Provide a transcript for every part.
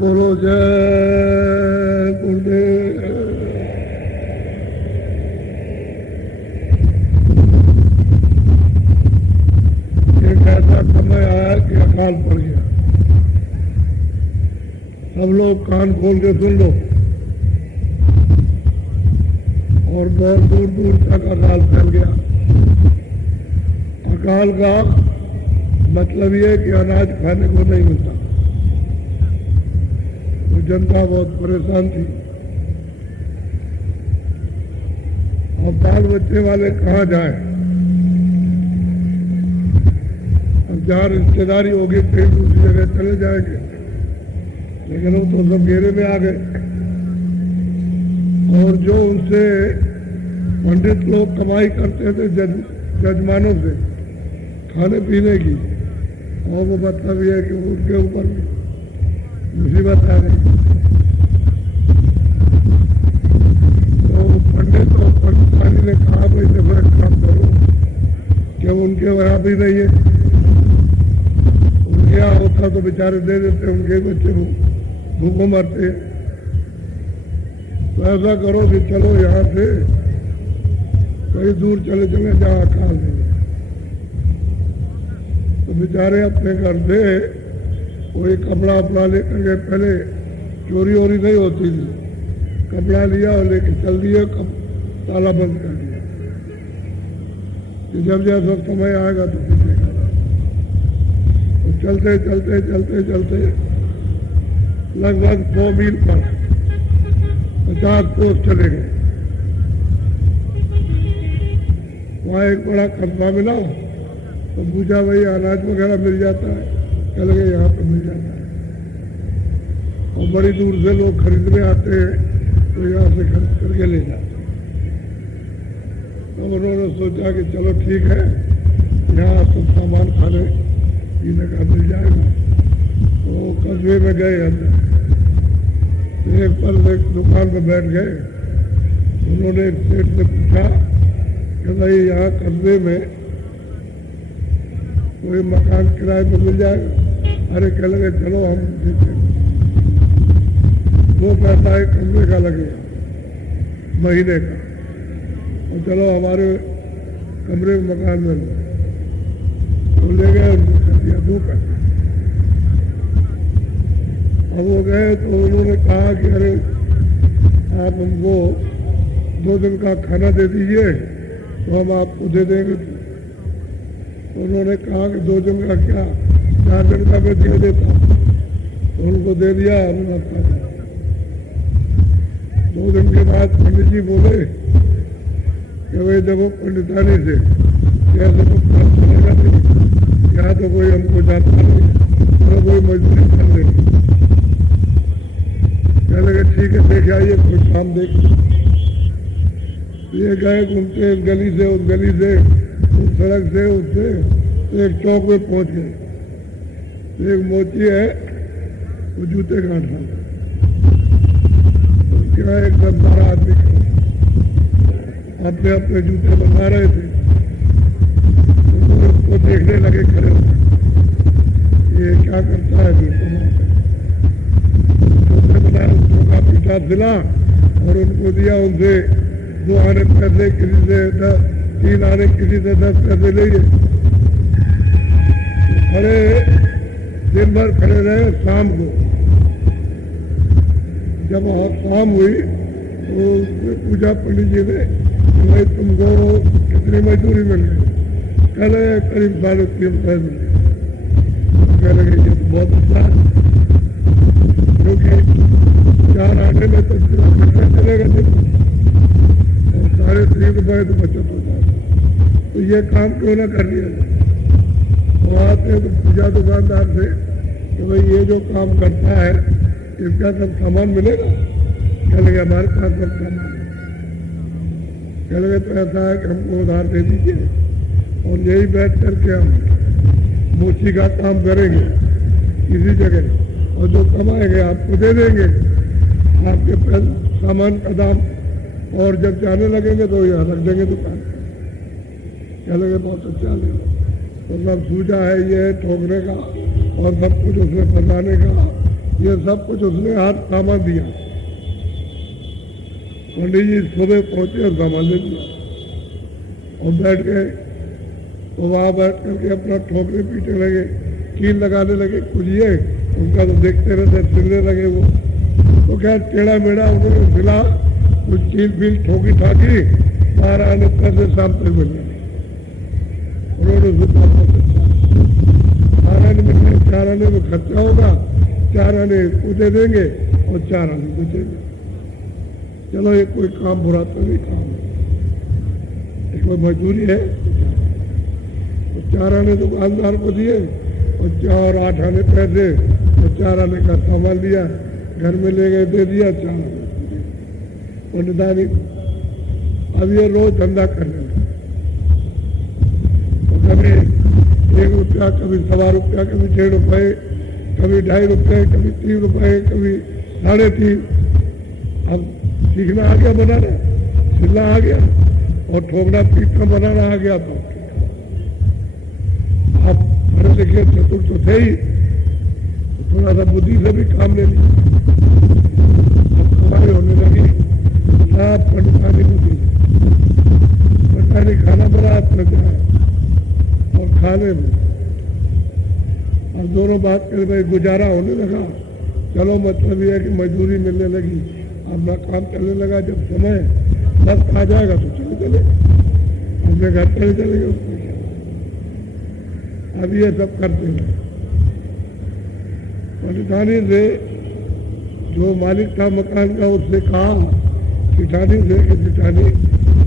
बोलो जय गुरुदेव। एक ऐसा समय आया कि अकाल पड़ गया। सब लोग कान खोल के सुन लो। और बहुत दूर दूर तक अकाल फैल गया। अकाल का मतलब ये कि अनाज खाने को नहीं मिलता। तो जनता बहुत परेशान थी। और बाल बच्चे वाले कहाँ जाए? अब जहाँ रिश्तेदारी होगी फिर दूसरी जगह चले जाएंगे, लेकिन वो तो सब घेरे में आ गए। और जो उनसे पंडित लोग कमाई करते थे जजमानों से खाने पीने की, और वो मतलब ये है कि उनके ऊपर मुसीबत आ गई। तो पंडित और पंडितानी ने कहा भाई देखो एक काम करो, क्या उनके वहाँ भी नहीं है? उनके यहाँ होता तो बेचारे दे देते, उनके बच्चे भूखों मरते। तो ऐसा करो कि चलो यहाँ से कहीं दूर चले चले जहाँ अकाल नहीं। तो बेचारे अपने घर से कोई कपड़ा अपना लेकर गए। पहले चोरी वोरी नहीं होती थी, कपड़ा लिया और लेके चल दिए, ताला बंद कर दिया कि जब जैसा समय आएगा तो पूछेगा। तो चलते चलते चलते चलते लगभग 100 मील पर 50 कोस चले गए। वहाँ एक बड़ा कस्बा मिला। तो पूछा भाई अनाज वगैरह मिल जाता है? कह लगे यहाँ पर मिल जाता है। और बड़ी दूर से लोग खरीदने आते हैं, तो यहाँ से खरीद करके ले जाते हैं। तो उन्होंने सोचा कि चलो ठीक है, यहाँ सब सामान खाने पीने का मिल जाएगा। तो कस्बे में गए अंदर, एक पर एक दुकान पर बैठ गए। उन्होंने एक सेठ से पूछा कि भाई यहाँ कस्बे में कोई मकान किराए पर मिल जाएगा? अरे कह लगे चलो हम देखें। वो पैसा एक कमरे का लगेगा महीने का, और चलो हमारे कमरे में मकान मिल गया। तो ले गए, कर दिया 2 पैसे। अब वो गए तो उन्होंने कहा कि अरे आप हमको 2 दिन का खाना दे दीजिए तो हम आपको दे देंगे। तो उन्होंने कहा कि 2 दिन का क्या, 4 दिन का मैं दे देता। तो उनको दे दिया। 2 दिन के बाद पंडित जी बोले कि भाई देखो पंडितानी से कैसे तो काम चलेगा नहीं, यहाँ तो कोई हमको जाता नहीं, तो कोई मजदूरी कर लेगी। कह लगे ठीक है देख आइए, कोई काम देख। ये गए घूमते इस गली से उस गली से, उस सड़क से उससे, तो एक चौक में पहुंच गए। एक मोची है, वो जूते गांठ रहा था। उसके यहाँ एक 10-12 आदमी अपने अपने जूते बना रहे थे। तो उसको देखने लगे खड़े होकर, ये क्या करता है? जूते बनाया, उसको का पीछा दिला और उनको दिया। उनसे 2 आने पैसे, किसी से 3 आने, किसी से 10 पैसे लिए। खड़े दिन भर खड़े रहे। शाम को जब शाम हुई तो पूछा पंडित जी ने कि भाई तुमको कितनी मजदूरी मिल गई? कह लगे करीब 3.5 पैसे मिल गए। कह लगे ये तो बहुत अच्छा है, क्योंकि 4 आने में तो चलेगा दिन, और 3.5 रुपये तो बचत होता है। तो ये काम क्यों ना कर लिया जाए? तो आते तो पूछा दुकानदार से कि भाई ये जो काम करता है इसका सब सामान मिलेगा? कह लगे हमारे पास सब सामान है। कह लगे तो ऐसा है कि हमको उधार दे दीजिए, और यही बैठ करके हम मोची का काम करेंगे किसी जगह, और जो कमाएंगे आपको दे देंगे, आपके सामान का दाम, और जब जाने लगेंगे तो यहाँ रख देंगे दुकान। कह लगे बहुत अच्छा लेगा। तो सब सूझा है ये ठोकने का और सब कुछ उसमें फंसाने का ये सब कुछ उसने हाथ सामान दिया। पंडित जी सुबह पहुंचे और सामान ले दिया और बैठ गए। तो वहां बैठ करके अपना ठोकने पीटने लगे, कील लगाने लगे, कुलिए उनका तो देखते रहते, सिलने लगे वो। तो क्या टेढ़ा मेढ़ा उन्होंने सिला, कुछ कील फील ठोकी ठाकी, बाहर आने पैसे शाम तक मिल गए। उन्होंने बारह आने मिलने, 4 आने में खर्चा होगा, 4 आने को दे देंगे और 4 आने को देंगे। चलो ये कोई काम बुरा तो नहीं काम है, ये कोई मजदूरी है। तो 4 आने दुकानदार को दिए और 8 आने पैसे और 4 आने का सामान लिया, घर में ले गए, दे दिया 4 आने। और निदानी अब ये रोज धंधा करने लगे। तो कभी 1 रुपया, कभी 1.25 रुपया, कभी 1.5 रुपये, कभी 2.5 रुपये, कभी 3 रुपये, कभी 3.5। अब सीखना आ गया, बनाना सिलना आ गया और ठोकना पीटना बनाना आ गया। तो आप पढ़े लिखे चतुर तो थे ही, तो थोड़ा सा बुद्धि से भी काम ले लिया। अब कमाई होने लगी, सब पंडितानी बुद्धि, पंडितानी खाना बना अपने जाए और खाने में। अब दोनों बात कर भाई गुजारा होने लगा। चलो मतलब ये है कि मजदूरी मिलने लगी, अपना काम चलने लगा। जब समय वक्त आ जाएगा तो चले अपने घर चले चलेंगे। उसमें अब ये सब करते हैं। पंडितानी से जो मालिक था मकान का, उससे कहा सिठानी से कि सिठानी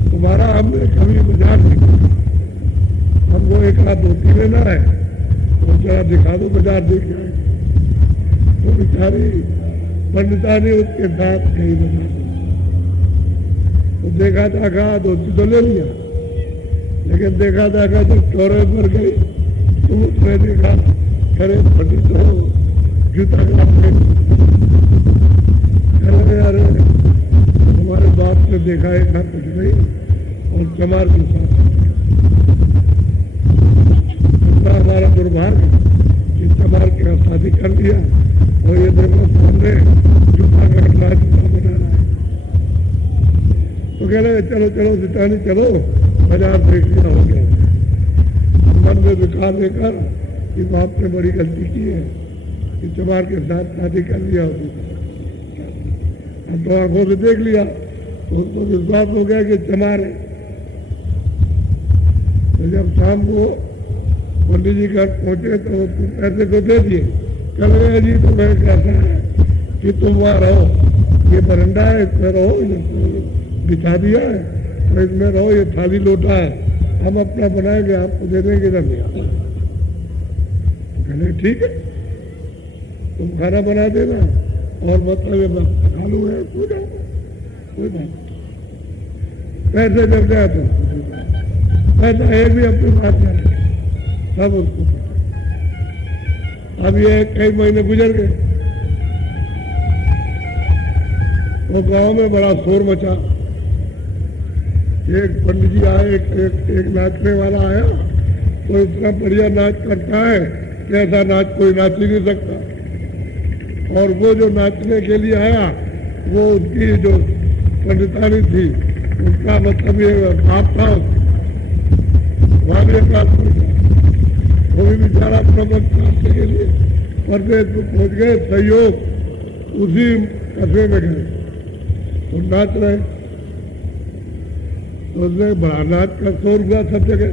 तुम्हारा हमने कभी बाजार नहीं, हमको एक हाथ धोती लेना है तो जरा दिखा दो, बाजार देख जाए। तो बेचारी पंडितानी उसके साथ कहीं बता तो देखा देखा धोती तो ले लिया, लेकिन देखा देखा जब चौरे पर गई तो उसने देखा खरे पंडित हो जूता काम अरे हमारे बाप ने देखा एक हाथ कुछ नहीं और चमार के साथ। हमारा दुर्भाग्य कि चमार के साथ शादी कर लिया और ये देखो सामने जूता काटना है, जूता बनाना है। तो कह रहे चलो चलो सितानी चलो, बाजार देख लिया हो गया। मन में विकार लेकर कि बाप ने बड़ी गलती की है कि चमार के साथ शादी कर लिया होती। अब तो आंखों से देख लिया तो उसको विश्वास हो गया कि चमार है। तो जब शाम को पंडित जी घर पहुंचे तो पैसे को दे दिए। कल गए जी तो मैं कहता है कि तुम वहां रहो, ये बरंडा है इसमें रहो, बिछा दिया है तो इसमें रहो, ये थाली लोटा है, हम अपना बनाएंगे आपको दे देंगे जब नहीं। कहने ठीक है तुम खाना बना देना और मतलब खा लो है, कोई बात। पैसे जब गया तो पैसा एक भी अपनी बात नहीं, सब उसको पता। अब ये कई महीने गुजर गए तो गांव में बड़ा शोर मचा। एक पंडित जी आए, एक नाचने वाला आया तो इतना बढ़िया नाच करता है कि ऐसा नाच कोई नाच ही नहीं सकता। और वो जो नाचने के लिए आया वो उसकी जो पंडितानी थी उसका मतलब ये बाप था, वहां भी प्राप्त हो गया। वो भी बेचारा अपना मन नाचने के लिए परदेश में पहुंच गए, सहयोग उसी कस्बे में गए तो नाच रहे। तो उसने बड़ा नाच का शोर हुआ सब जगह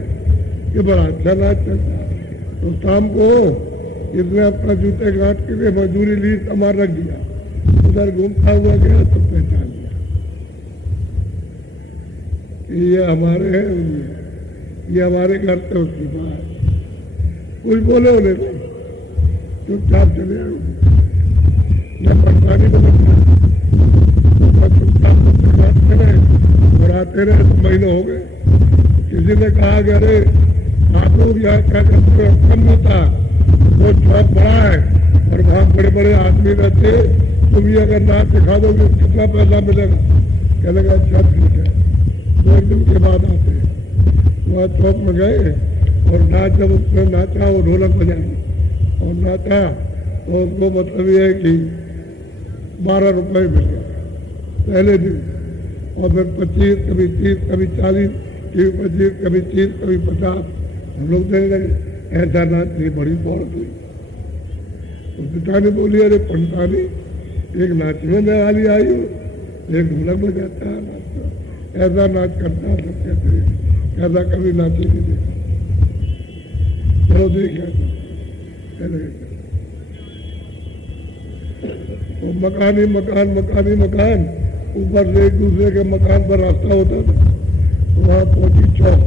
कि बड़ा अच्छा नाच चलता है। तो शाम को इसने अपना जूते गांठ के लिए मजदूरी ली, सामान रख दिया, उधर घूमता हुआ गया तो पहचान लिया कि ये हमारे हैं, ये हमारे घर से उसकी बात। कुछ बोले उन्हें नहीं, चुपचाप चले आए। न परेशानी को चुपचाप बात करे और आते रहे तो महीने हो गए। किसी ने कहा कि अरे आप लोग यहाँ क्या करते हो, कम होता वो चौक बड़ा है और वहाँ बड़े बड़े आदमी रहते, तुम ये अगर नाच दिखा दोगे कितना पैसा मिलेगा। कहने लगा अच्छा ठीक है। 2 दिन के बाद आते वहाँ चौक में गए और नाच जब उसने नाचा वो ढोलक बजाई और नाचा तो उसको मतलब ये है कि 12 रुपए मिल गया पहले दिन, और फिर 25, कभी 30, कभी 40, कभी 25, कभी 30, कभी 50 हम लोग देने लगे। ऐसा नाच नहीं, बड़ी पौड़त हुई। तो पितानी बोली, अरे पंडितानी एक नाचने में वाली आई हो, एक ढोलक बजाता है, नाचता, ऐसा नाच करता है, सब कहते हैं ऐसा कभी नाचे नहीं देखा। चलो देखा तो मकान ही मकान, मकान ही मकान, ऊपर से एक दूसरे के मकान पर रास्ता होता था। तो वहां पहुंची चौक,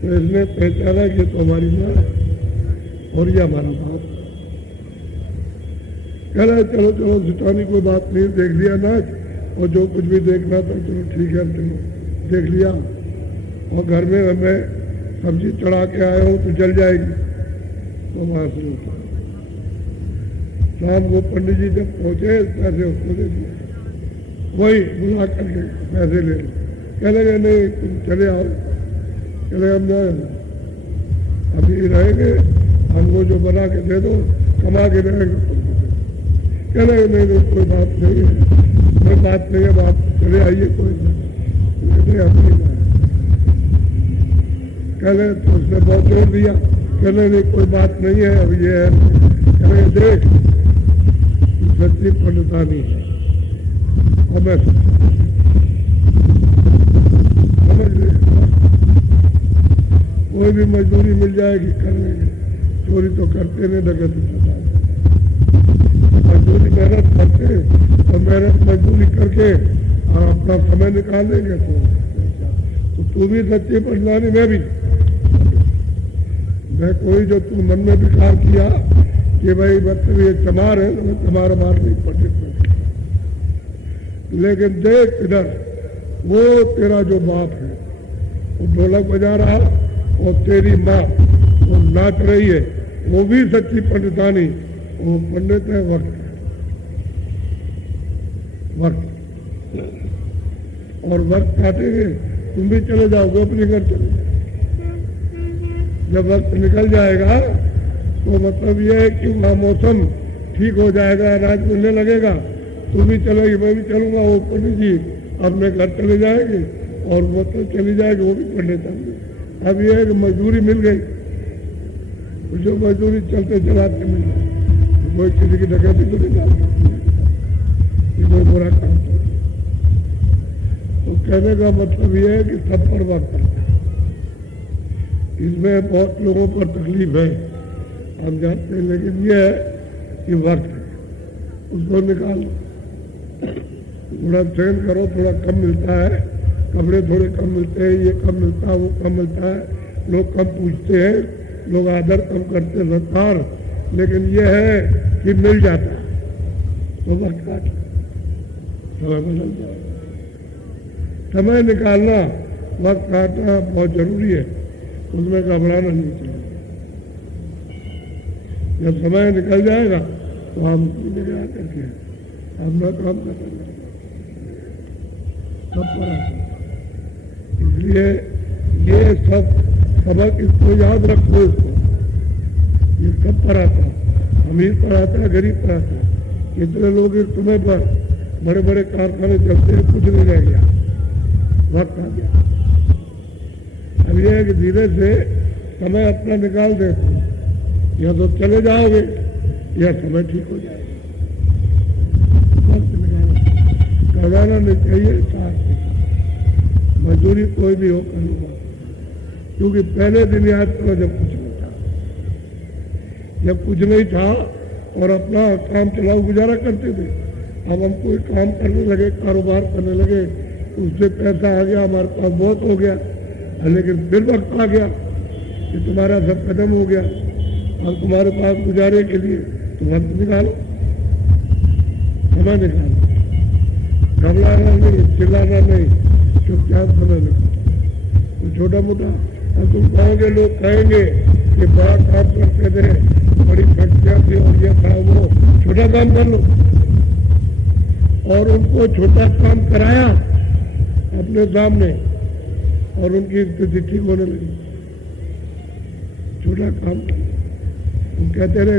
तो इसने पहचाना कि तो हमारी माँ है और ये हमारा बाप। कह रहा है चलो चलो जितानी कोई बात नहीं, देख लिया नाच, और जो कुछ भी देखना था चलो ठीक है, चलो देख लिया, और घर में मैं सब्जी चढ़ा के आया हूँ तो जल जाएगी। तो वहां से उठा, शाम को पंडित जी जब पहुंचे पैसे उसको दे दिए, वही बुला करके पैसे ले लो। कह लगे नहीं तुम चले आओ, चले हम जाए, अभी रहेंगे, हमको जो बना के दे दो, कमा के रहेंगे। कह लगे नहीं नहीं कोई बात नहीं है, कोई बात नहीं है, बात चले आइए, कोई नहीं अपनी बात। कह लगे तो उसने बहुत जोर दिया, कह लगे नहीं कोई बात नहीं है, अब ये है, कह लगे देख सच्ची पंडितानी है, अब मैं समझ ले, कोई भी मजदूरी मिल जाएगी कर लेंगे, चोरी तो करते नहीं, डकैती तो मजदूरी मेहनत करते, तो मेहनत मजदूरी करके अपना समय निकाल लेंगे। तो तू भी सच्ची पंडितानी, मैं भी। मैं कोई जो तू मन में विचार किया कि भाई मतलब ये चमार है, तो मैं चमार मार नहीं पड़े, लेकिन देख इधर वो तेरा जो बाप है वो ढोलक बजा रहा, और तेरी माँ वो नाच रही है, वो भी सच्ची पंडितानी। वो पंडित है वक्त, वक्त, और वक्त काटेंगे, तुम भी चले जाओगे अपने घर चले जाओ। जब वक्त निकल जाएगा तो मतलब यह है कि वहाँ मौसम ठीक हो जाएगा, अनाज मिलने लगेगा, तुम भी चलोगी, मैं भी चलूंगा, वो पंडित जी अपने घर चले जाएंगे, और वो तो चली जाएगी, वो भी पढ़ने जाएंगे। अब यह है कि मजदूरी मिल गई, जो मजदूरी चलते चलाते मिल गई, कोई किसी की डकैती तो नहीं डालता, कोई बुरा काम तो कहने का मतलब यह है कि सब पर वक्त आता है। इसमें बहुत लोगों पर तकलीफ है, हम जानते हैं, लेकिन यह है कि वक्त उसको निकालो, थोड़ा ट्रेन करो, थोड़ा कम मिलता है, कपड़े थोड़े कम मिलते हैं, ये कम मिलता है, वो कम मिलता है, लोग कम पूछते हैं, लोग आदर कम करते सरकार, लेकिन यह है कि मिल जाता है तो वक्त काट, समय बदल जाए। समय निकालना, वक्त काटना बहुत जरूरी है, उसमें घबराना नहीं चाहिए। जब समय निकल जाएगा तो हम जगह करके अपना काम करेंगे, सब पर आता। इसलिए ये सब सबक इसको याद रखो, इसको ये सब पर आता, अमीर पर आता है, गरीब पर आता है। कितने लोग इस समय पर बड़े बड़े कारखाने चलते हैं, कुछ नहीं रह गया, वक्त आ गया। अब यह है कि धीरे से समय अपना निकाल देते, या तो चले जाओगे या समय ठीक हो जाएगा। वक्त निकालना, घबराना नहीं चाहिए, साथ में मजदूरी कोई भी हो करूँगा, क्योंकि पहले दिन याद करो जब कुछ नहीं था, जब कुछ नहीं था और अपना काम चलाओ गुजारा करते थे। अब हम कोई काम करने लगे, कारोबार करने लगे, उससे पैसा आ गया, हमारे पास बहुत हो गया, लेकिन फिर वक्त आ गया कि तुम्हारा सब खत्म हो गया, अब तुम्हारे पास गुजारे के लिए तुम वक्त निकालो, समय निकालो, घबराना नहीं, चिल्लाना नहीं, चुपचाप समय निकालो। तो छोटा मोटा अब तुम कहोगे, लोग कहेंगे कि बड़ा काम करते थे, बड़ी फैक्ट्रियां थी और ये था वो, छोटा काम कर लो, और उनको छोटा काम कराया अपने सामने, और उनकी स्थिति ठीक होने लगी। छोटा काम तुम कहते रहे।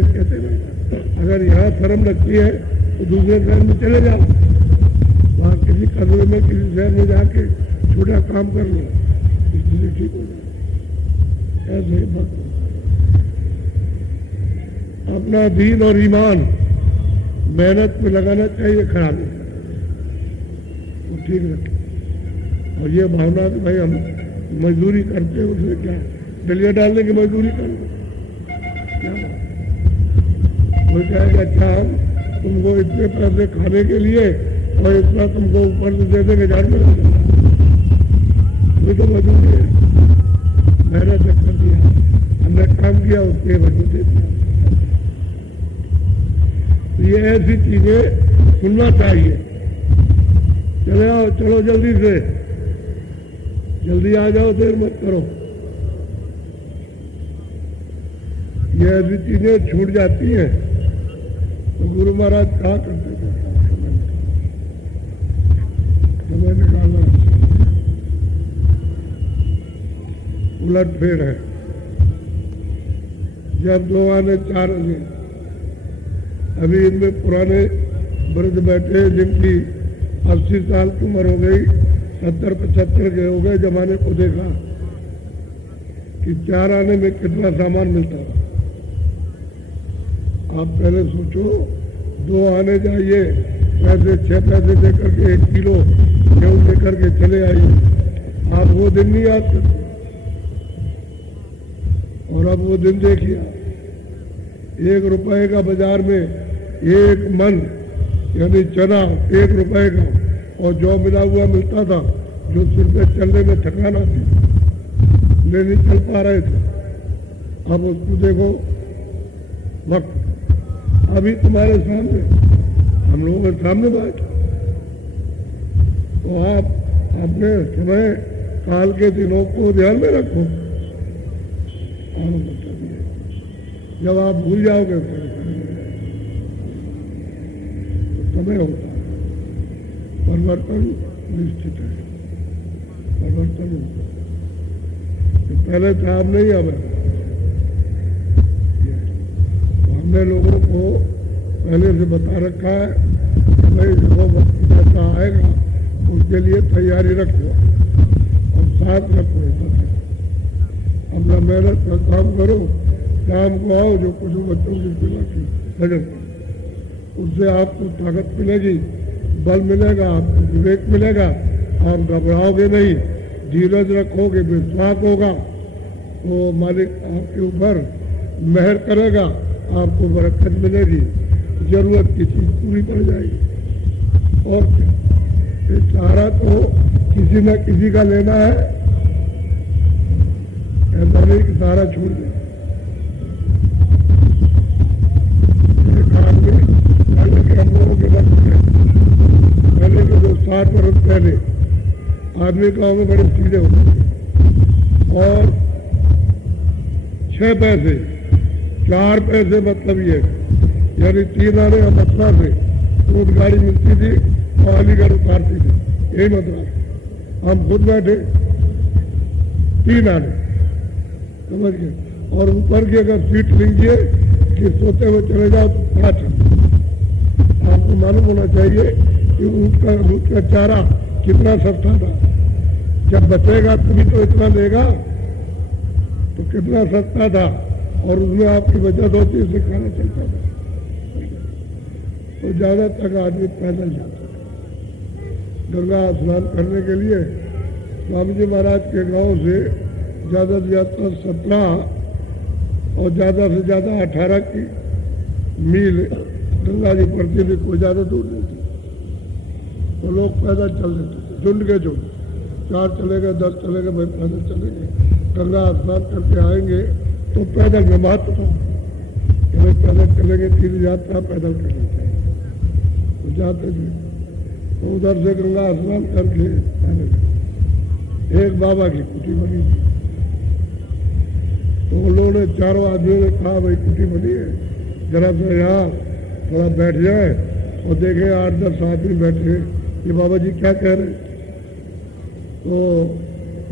अगर यहाँ शर्म लगती है तो दूसरे शहर में चले जाओ, वहाँ किसी कस्बे में किसी शहर में जाके छोटा काम कर लो, इसलिए ठीक हो जाए। ऐसे ही बात अपना दीन और ईमान मेहनत में लगाना चाहिए, खराबी वो ठीक रखे। और ये भावना कि भाई हम मजदूरी करते हैं, उसमें क्या दलिया डालने की मजदूरी कर लो, क्या वो कहेगा अच्छा हम तुमको इतने पैसे खाने के लिए और इतना तुमको ऊपर से दे देंगे, झाड़ में वो तो मजदूरी है, मेहनत कर दिया, हमने काम किया, उसके वजह दे दिया। तो ये ऐसी चीजें सुनना चाहिए। चले आओ, चलो जल्दी से, जल्दी आ जाओ, देर मत करो। ये ऐसी चीजें छूट जाती हैं तो गुरु महाराज कहा करते थे समय निकालना उलट फेर है। जब 2 आने 4 आने, अभी इनमें पुराने वृद्ध बैठे जिनकी 80 साल की उम्र हो गई, 70-75 के हो गए, जमाने को देखा कि 4 आने में कितना सामान मिलता था। आप पहले सोचो, 2 आने जाइए, पैसे 6 पैसे देकर के 1 किलो गेहूं लेकर के चले आइए, आप वो दिन नहीं याद करते। और अब वो दिन देखिए, 1 रुपए का बाजार में 1 मन यानी चना 1 रुपए का, और जौ मिला हुआ मिलता था, जो सिर पे चलने में थकान आती, ले नहीं चल पा रहे थे। अब उसको देखो, वक्त अभी तुम्हारे सामने, हम लोगों के सामने बैठा, तो आप अपने समय काल के दिनों को ध्यान में रखो। जब आप भूल जाओगे तो समय होता है, परिवर्तन निश्चित है, परिवर्तन होता है। पहले था, अब नहीं, अब हमने लोगों को पहले से बता रखा है कि भाई जो वक्त ऐसा आएगा उसके लिए तैयारी रखो और साथ रखो। अपना मेहनत का काम करो, शाम को आओ, जो कुछ बच्चों की सेवा की भजन, उससे आपको ताकत मिलेगी, बल मिलेगा, आपको विवेक मिलेगा, आप घबराओगे नहीं, धीरज रखोगे, विश्वास होगा, वो मालिक आपके ऊपर मेहर करेगा, आपको बरकत मिलेगी, जरूरत की चीज पूरी पड़ जाएगी। और क्या, ये सहारा तो किसी न किसी का लेना है, ऐसा नहीं कि सहारा छोड़ दे। पहले के हम लोगों के वक्त में, पहले के जो 60 वर्ष पहले आदमी गाँव में बड़े सीधे होते थे, और 6 पैसे 4 पैसे मतलब ये, यानी 3 आने का मथुरा से ऊँट गाड़ी मिलती थी और अलीगढ़ उतारती थी, यही मथुरा। हम खुद बैठे 3 आने, समझ गए। और ऊपर की अगर सीट लीजिए कि सोते हुए चले जाओ तो 5 आने। आपको मालूम होना चाहिए कि ऊँट का चारा कितना सस्ता था, जब बचेगा तभी तो इतना देगा, तो कितना सस्ता था, और उसमें आपकी बचत होती है, उससे खाना चलता था। तो ज्यादा तक आदमी पैदल जाता था गंगा स्नान करने के लिए। स्वामी जी महाराज के गांव से ज्यादा 17 और ज्यादा से ज्यादा 18 की मील गंगा जी पड़ती थी, कोई ज्यादा दूर नहीं थी। तो लोग पैदल चल देते थे, झुंड के झुंड, 4 चले गए, 10 चले गए, भाई पैदल चले गए। गंगा स्नान करके आएंगे तो पैदल में महत्व था, पैदल चलेंगे, तीर्थ यात्रा पैदल करनी चाहिए, तो जाते थे। तो उधर से गंगा स्नान करके एक बाबा की कुटी बनी थी, तो उन लोगों ने, चारों आदमियों ने कहा भाई कुटी बनी है, जरा सा यहाँ थोड़ा बैठ जाए, और देखे 8-10 आदमी बैठे, ये बाबा जी क्या कह रहे, तो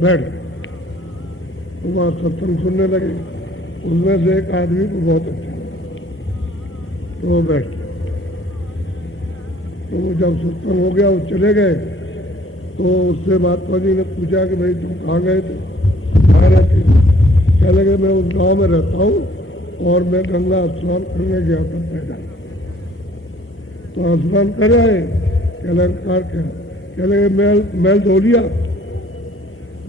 बैठ गए। तो वहाँ सत्संग सुनने लगे। उनमें से एक आदमी को बहुत अच्छा लगा, तो वो बैठ गया। तो वो जब सत्संग हो गया, वो चले गए, तो उससे महात्मा जी ने पूछा कि भाई तुम कहाँ गए थे, कहाँ रहते? कह लगे मैं उस गांव में रहता हूँ और मैं गंगा स्नान करने गया था पैदा। तो स्नान कर आए, कह लगे कह लगे मैल धो लिया,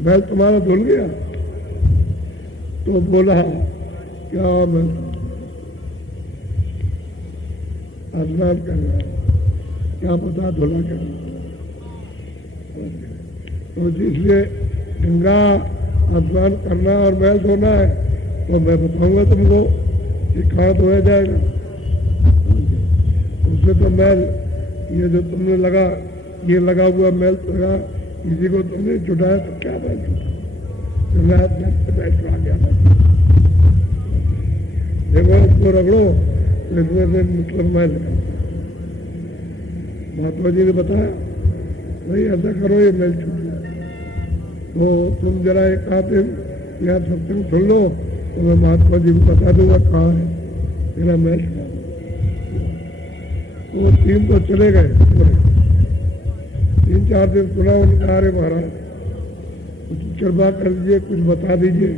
मैल तुम्हारा धुल गया? तो बोला क्या मैं स्नान कर रहा है, क्या पता धुला क्या। तो इसलिए गंगा स्नान करना और मैल धोना है, तो मैं बताऊंगा तुमको कि कहाँ धोया जाएगा। उससे तो मैल, ये जो तुमने लगा, ये लगा हुआ मैल लगा, इसी को तुमने छुटाया तो क्या मैल छुटा, बैठ आ गया। देखो उसको रगड़ो, इसमें से मतलब मैल लगा। महात्मा जी ने बताया भाई ऐसा करो, ये मैल छूट जाए। तो तुम जरा एक आध दिन यहाँ सत्संग सुन लो, तो मैं महात्मा जी को बता दूंगा कहाँ है मेरा मैल। तो वो 3 तो चले गए, 3-4 दिन सुना उनका, अरे महाराज कुछ कृपा कर दीजिए, कुछ बता दीजिए।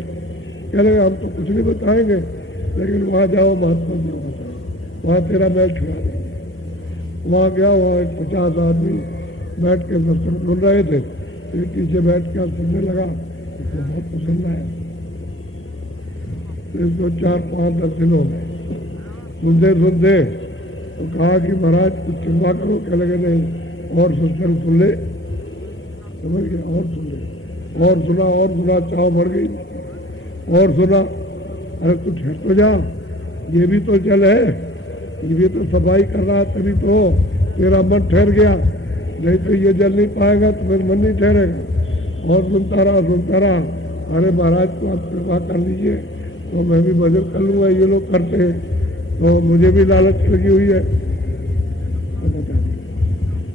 कह लगे हम तो कुछ नहीं बताएंगे, लेकिन वहाँ जाओ महात्मा जी को बताओ, वहाँ तेरा मैल छुड़ा देंगे। वहाँ गया, वहाँ 50 आदमी बैठ के सत्संग सुन रहे थे। एक पीछे बैठ के सुनने लगा, इसको बहुत पसंद आया। इसको 4-5-10 दिन हो गए सुनते सुनते। तो कहा कि महाराज कुछ कृपा करो। कह लगे नहीं, और सत्संग सुन ले, समझ गया, और सुन ले, और सुना, चाव बढ़ गई, और सुना। अरे तू ठहर तो जा, ये भी तो जल है, ये भी तो सफाई कर रहा, तभी तो तेरा मन ठहर गया, नहीं तो ये जल नहीं पाएगा तो फिर मन नहीं ठहरेगा। और सुनता रहा। अरे महाराज को आप कृपा कर दीजिए, तो मैं भी भजन कर लूँगा, ये लोग करते हैं तो मुझे भी लालच लगी हुई है। तो बता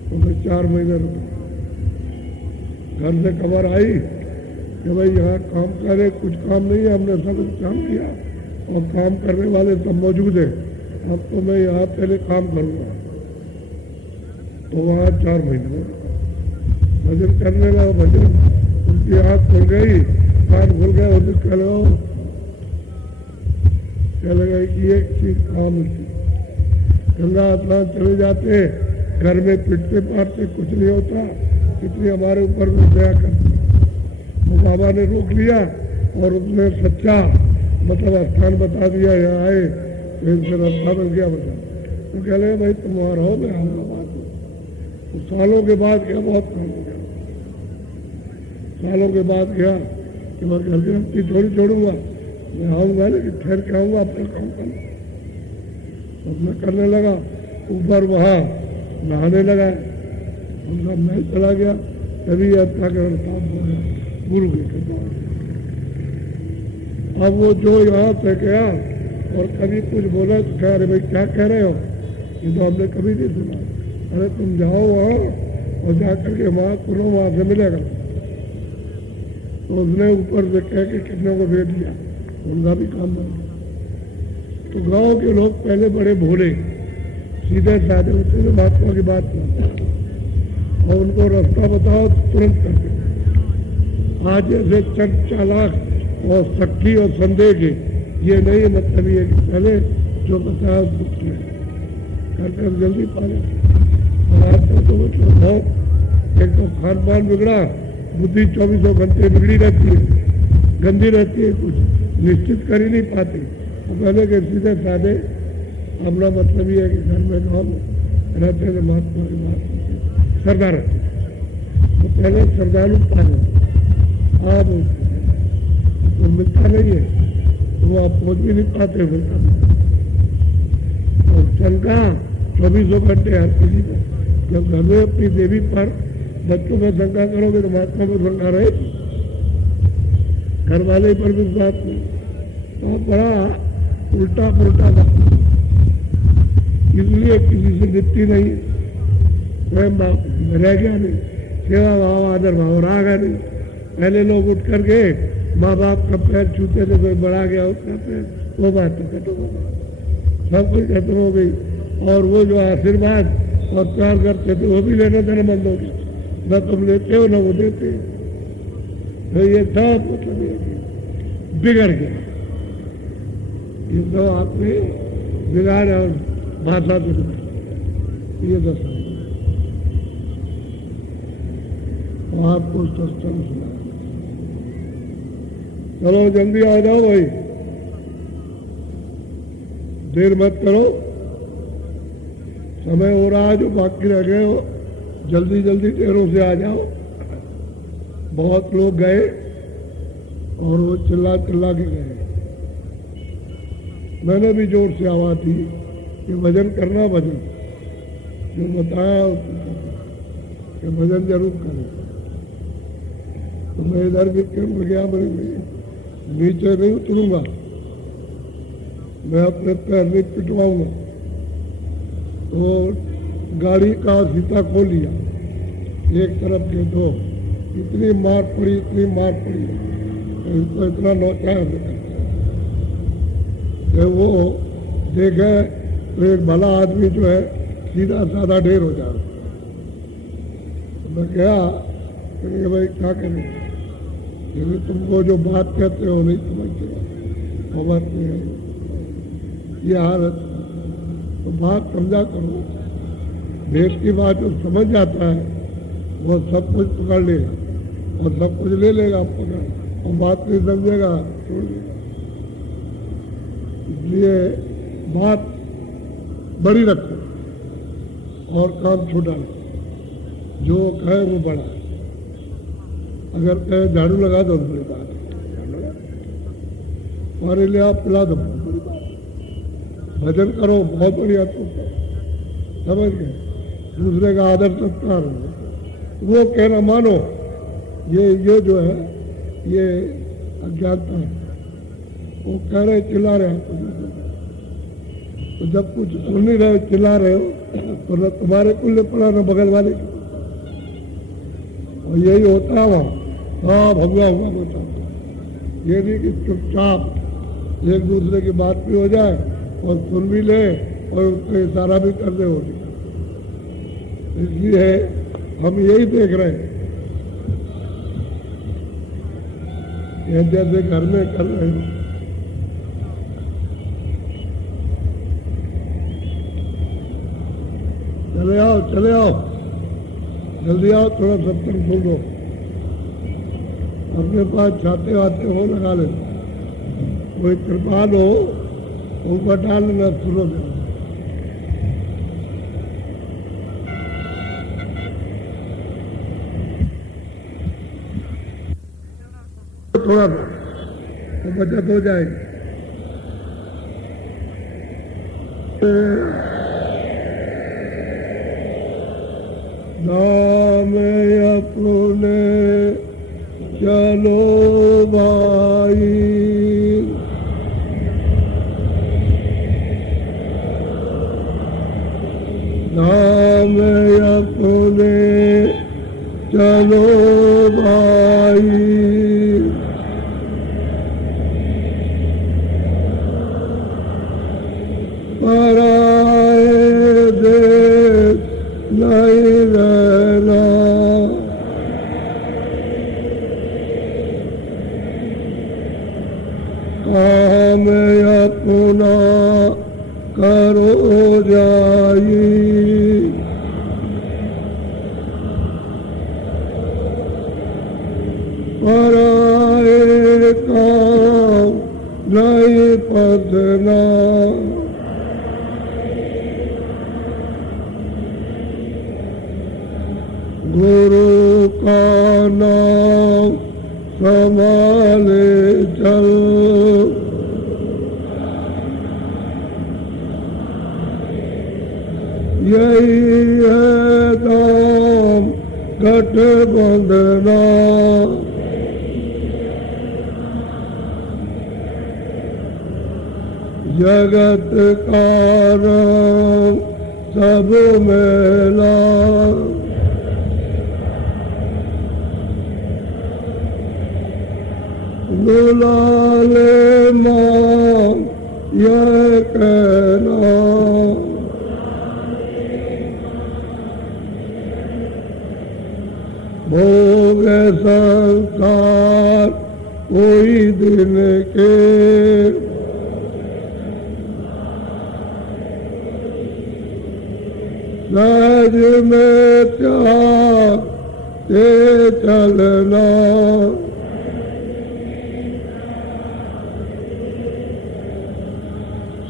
तो फिर 4 महीने रुका। घर से खबर आई कि भाई यहाँ काम करे, कुछ काम नहीं है, हमने सब इंतजाम किया और काम करने वाले सब मौजूद है, अब तो मैं यहाँ पहले काम करूँगा। तो वहाँ 4 महीने में भजन करने लगा। भजन उनकी आँख खुल गई, कान खुल गए, और कह लगा कि एक चीज काम होती, गंगा स्नान चले जाते, घर में पिटते पाटते कुछ नहीं होता, इतनी हमारे ऊपर में दया करती। तो बाबा ने रोक लिया और उसने सच्चा मतलब स्थान बता दिया, यहाँ आए तो इनसे रास्ता मिल गया बता। तो कह लगे भाई तुम वहाँ रहो, मैं आऊँगा बाद में। तो सालों के बाद गया, बहुत काम हो गया। सालों के बाद गया कि मैं घर की रस्ती थोड़ी छोड़ूंगा, मैं आऊँगा, लेकिन ठहर के आऊँगा, अपना काम करना। तो मैं करने लगा, ऊपर वहाँ नहाने लगा, उनका महल चला गया, तभी अंतःकरण काम हो गया, गुरु के कृपा। अब वो जो यहाँ से गया और कभी कुछ बोला तो कह रहे भाई क्या कह रहे हो, ये तो हमने कभी नहीं सुना। अरे तुम जाओ वहाँ और जाकर के वहाँ सुनो, वहाँ से मिलेगा। तो उसने ऊपर से कह के कितनों को भेज दिया, उनका भी काम बन गया। तो गांव के लोग पहले बड़े भोले सीधे साधे होते थे, महात्मा की बात करते और उनको रास्ता बताओ तो तुरंत करते। आज जैसे चट चालाक और सख्ती और संदेह के ये नहीं, मतलब ये कि पहले जो बताया उसको किया करके जल्दी पा जाते। और आज का तो मतलब बहुत, एक तो खान पान बिगड़ा, बुद्धि 24 घंटे बिगड़ी रहती है, गंदी रहती है, कुछ निश्चित कर ही नहीं पाते। तो पहले के सीधे साधे अपना मतलब ये है कि घर में गाँव में रहते थे, महात्मा की बात सरदार रहते। तो पहले श्रद्धालु पाने, अब तो मिलता नहीं है, तो वो आप पहुँच भी नहीं पाते फिर कभी। और शंका 24 घंटे हर किसी को, जब घर में अपनी देवी पर बच्चों में शंका करोगे तो महात्मा को शंका रहे, घर वाले पर विश्वास नहीं। तो बड़ा उल्टा पुल्टा था, इसलिए किसी से निपटी नहीं, स्वयं रह गया नहीं, सेवा भाव आदर भाव रहा नहीं। पहले लोग उठ करके माँ बाप का पैर छूते थे, कोई बड़ा गया उसका पैर, वो बात तो खत्म हो गई, सब कुछ खत्म हो गई। और वो जो आशीर्वाद और प्यार करते थे वो भी लेना देना बंद हो गया, न तुम लेते हो न वो देते हो। तो ये सब मतलब ये बिगड़ गया, ये तो आपने बिगाड़ और भाषा तो ये दशा। आपको सत्संग सुना, चलो जल्दी आ जाओ भाई, देर मत करो, समय हो रहा है, जो बाकी रह गए हो जल्दी जल्दी देरों से आ जाओ। बहुत लोग गए और वो चिल्ला चिल्ला के गए। मैंने भी जोर से आवाज दी कि भजन करना, भजन जो बताया कि भजन जरूर करें। तो मैं इधर भी कैंप गया, मैंने नीचे नहीं उतरूंगा, मैं अपने पैर नहीं पिटवाऊंगा। तो गाड़ी का शीशा खोल लिया, एक तरफ के दो, इतनी मार पड़ी, इतनी मार पड़ी, इनको इतना नौचाया कि वो देखे तो एक भला आदमी जो है सीधा साधा ढेर हो जाए। तो मैं गया, कहेंगे भाई क्या करें, यदि तुमको जो बात कहते हो नहीं समझते हो, बात नहीं है, ये हालत, तो बात समझा करो। देश की बात जो समझ जाता है वो सब कुछ पकड़ लेगा और सब कुछ ले लेगा पकड़, और बात नहीं समझेगा छोड़ देगा। इसलिए बात बड़ी रखो और काम छोटा रखो, जो कहे वो बड़ा है। अगर कहे झाड़ू लगा दो बड़ी बात है, पानी ले आप पिला दो बड़ी बात है, भजन करो बहुत बढ़िया, तुम समझ गए, दूसरे का आदर सत्कार हो, वो कहना मानो, ये जो है ये अज्ञानता है। वो कह रहे चिल्ला रहे हैं, तो जब कुछ सुन नहीं रहे चिल्ला रहे हो तो न तुम्हारे कुल्ले पड़ा न बगल वाले की, और यही होता है वहाँ। हाँ भगवा हुआ होता, ये नहीं कि चुपचाप एक दूसरे की बात भी हो जाए और सुन भी ले और उसको इशारा भी कर दे हो। इसलिए हम यही देख रहे हैं, जैसे घर में कर रहे हो। चले आओ चले आओ, जल्दी आओ, थोड़ा सत्संग सुन लो, अपने पास छाते वाते हो लगा ले, कोई कृपाल हो ऊपर डाल लेना, सुनो देना। थोड़ा सा तो बचत हो जाएगी। नाम अपने चलो भाई, नाम अपने चलो भाई, पराए देश नहीं रहना, काम अपना करो जाई, पराए काम नहीं पसना, गुरु का नाम संभाले चल, यही है दाम गठबंधना, जगत का रंग सब मेला, दुलाले मां यह कहना, संसार कोई दिन के सहज में त्याग के चलना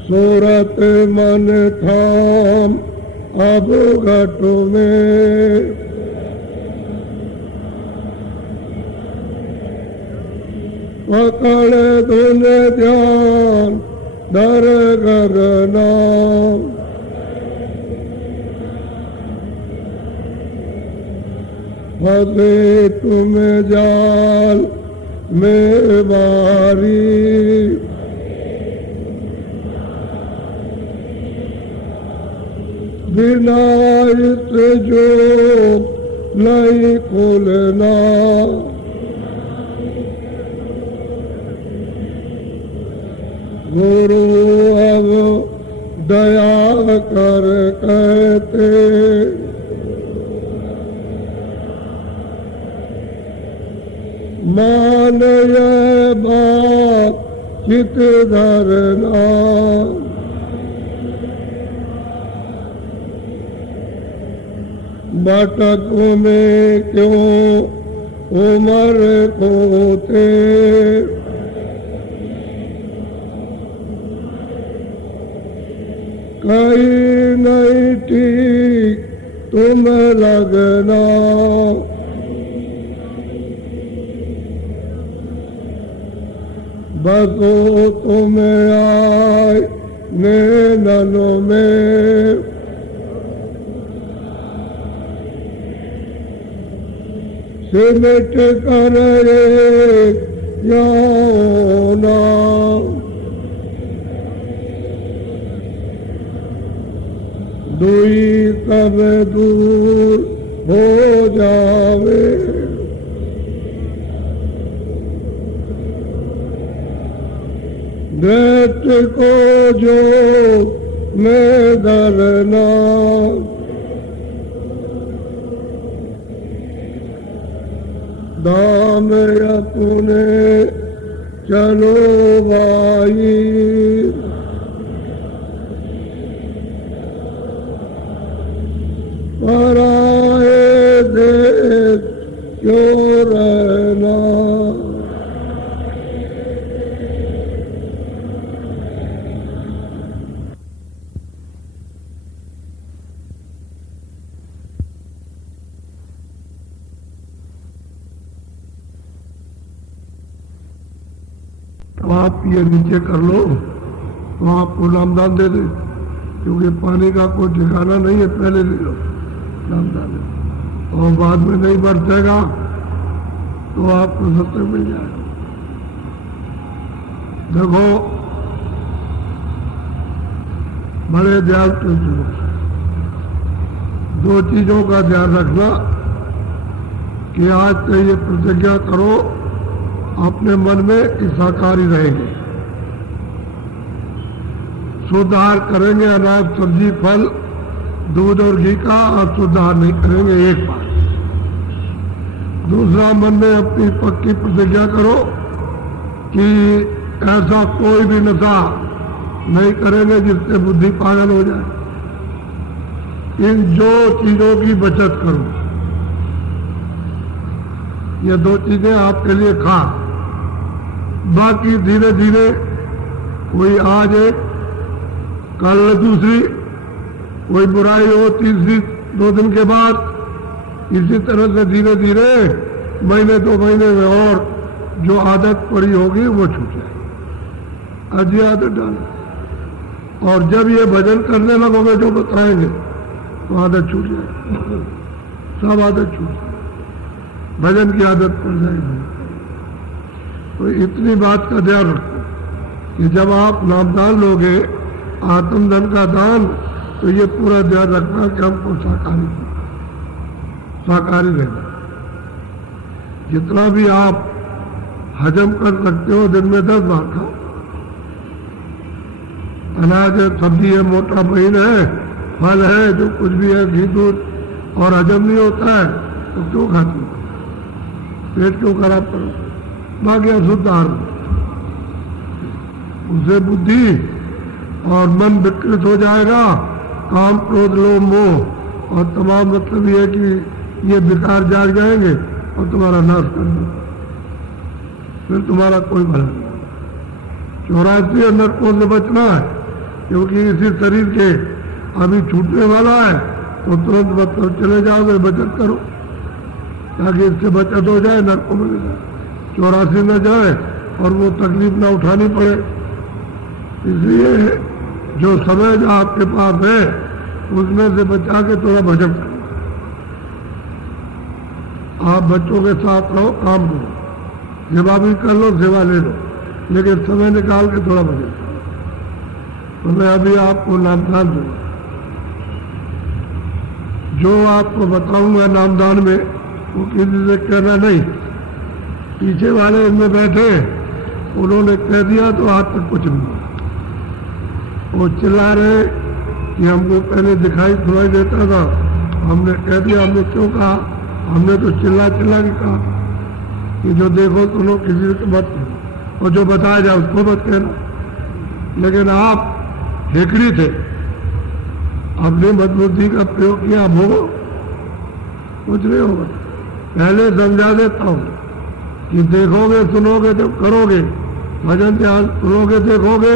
सूरत मन थाम अब घट में पकड़ धुन ध्यान दर करना फंसे तुम जाल में बारी बिना इस जो नहीं खुलना गुरु अब दया कर कहते मान ये बात चित धरना नाटक में क्यों उम्र खोते कहीं नहीं ठीक तुम लगना बसो तुम आए नैनों में सिमट कर ना दुई कब दूर हो जावे दृष्टि को जो में धरना दाम अपने चलो भाई पराए देश क्यों रहना आप ये नीचे कर लो तो आपको नामदान दे दे क्योंकि पानी का कोई ठिकाना नहीं है पहले ले लो नामदान और बाद में नहीं बरसेगा तो आपको सत्य मिल जाएगा। देखो बड़े ध्यान से सुनो दो चीजों का ध्यान रखना कि आज से ये प्रतिज्ञा करो अपने मन में कि शाकाहारी रहेंगे शुद्ध आहार करेंगे अनाज सब्जी फल दूध और घी का और शुद्ध आहार नहीं करेंगे एक बार। दूसरा मन में अपनी पक्की प्रतिज्ञा करो कि ऐसा कोई भी नशा नहीं करेंगे जिससे बुद्धि पागल हो जाए। इन दो चीजों की बचत करो ये दो चीजें आपके लिए खास बाकी धीरे धीरे कोई आज एक कल दूसरी कोई बुराई हो तीसरी 2 दिन के बाद इसी तरह से धीरे धीरे महीने 2 महीने में और जो आदत पड़ी होगी वो छूट जाएगी। आज ये आदत डालो और जब ये भजन करने लगोगे जो बताएंगे तो आदत छूट जाएगी सब आदत छूट जाएगी भजन की आदत पड़ जाएगी। तो इतनी बात का ध्यान रखो कि जब आप नामदान लोगे आत्मधन का दान तो ये पूरा ध्यान रखना कि हमको शाकाहारी रहना जितना भी आप हजम कर सकते हो दिन में 10 बार खाओ। अनाज है सब्जी है मोटा महीन है फल है जो कुछ भी है घी दूध और हजम नहीं होता है तो क्यों खाते हो पेट क्यों खराब करो? बाकी अशुद्ध आहार उसे बुद्धि और मन विकृत हो जाएगा, काम क्रोध लोभ मोह और तमाम मतलब ये है कि ये विकार जाग जाएंगे और तुम्हारा नाश कर देंगे, फिर तुम्हारा कोई भला नहीं। 84 नरकों से बचना है, क्योंकि इसी शरीर के अभी छूटने वाला है, तो तुरंत मतलब चले जाओगे, बचत करो ताकि इससे बचत हो जाए, नरकों में जाए, 84 न जाए और वो तकलीफ ना उठानी पड़े। इसलिए जो समय जो आपके पास है उसमें से बचा के थोड़ा भजन करो। आप बच्चों के साथ रहो, काम करो, सेवा भी कर लो, सेवा ले लो, लेकिन समय निकाल के थोड़ा भजन करो। तो मैं अभी आपको नामदान दूंगा, जो आपको बताऊंगा नामदान में वो किसी से कहना नहीं। पीछे वाले इनमें बैठे उन्होंने कह दिया तो आज तक कुछ नहीं हुआ। वो चिल्ला रहे कि हमको पहले दिखाई सुनाई देता था, हमने कह दिया। हमने क्यों कहा? हमने तो चिल्ला चिल्ला के कहा कि जो देखो सुनो किसी को मत कहना, और जो बताया जाए उसको मत कहना। लेकिन आप हेकड़ी थे, अपनी मदबुद्धि का प्रयोग किया, अब होगा कुछ नहीं होगा। पहले समझा देता हूं कि देखोगे सुनोगे तो करोगे, भजन ध्यान सुनोगे देखोगे,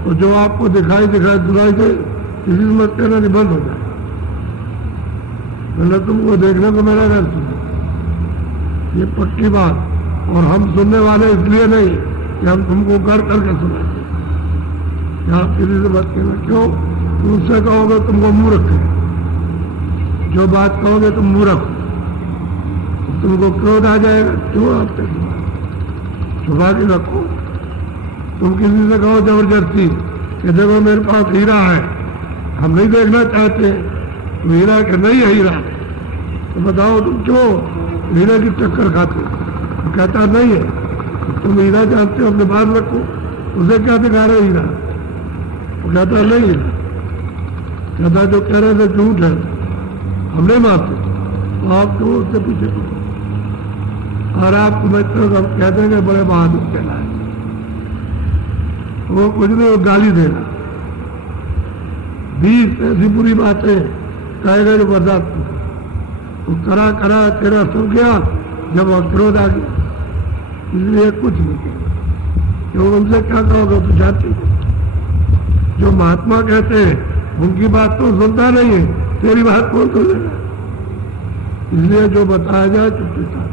तो जो आपको दिखाई सुनाई दे किसी से मत कहना, नहीं बंद हो जाए। मतलब तुमको देखने को मेरा घर सुनो, ये पक्की बात। और हम सुनने वाले इसलिए नहीं कि हम तुमको कर करके सुनाएंगे, आप किसी से मत कहना। क्यों? तुमसे कहोगे तुमको मूर्ख है, जो बात कहोगे तुम मूर्ख हो, तुमको क्रोध आ जाएगा। क्यों? आपके छुपा के रखो। तुम किसी से कहो जबरदस्ती कि देखो मेरे पास हीरा है, हम नहीं देखना चाहते, तो हीरा कि नहीं है हीरा, तो बताओ तुम क्यों हीरा की चक्कर खाते? तो कहता नहीं है, तुम हीरा जानते हो, अपने बात रखो। उसे क्या दिखा रहे हीरा? वो कहता नहीं है, कहता जो कह रहे थे झूठ है, हम नहीं मानते। तो आप क्यों उसके पीछे पड़ो? और आप समझते हो हम कह देंगे बड़े बहादुर कहलाए, वो कुछ नहीं, वो गाली देना। 20 ऐसी बुरी बातें कहेगा जो बर्दाश्त नहीं, वो करा करा तेरा सुन गया जब वह क्रोध आ गया। इसलिए कुछ नहीं कहना, क्यों? उनसे क्या कहोगे? तो जाते जो महात्मा कहते हैं उनकी बात तो सुनता नहीं है, तेरी बात कौन सुनेगा? इसलिए जो बताया जाए चुपचाप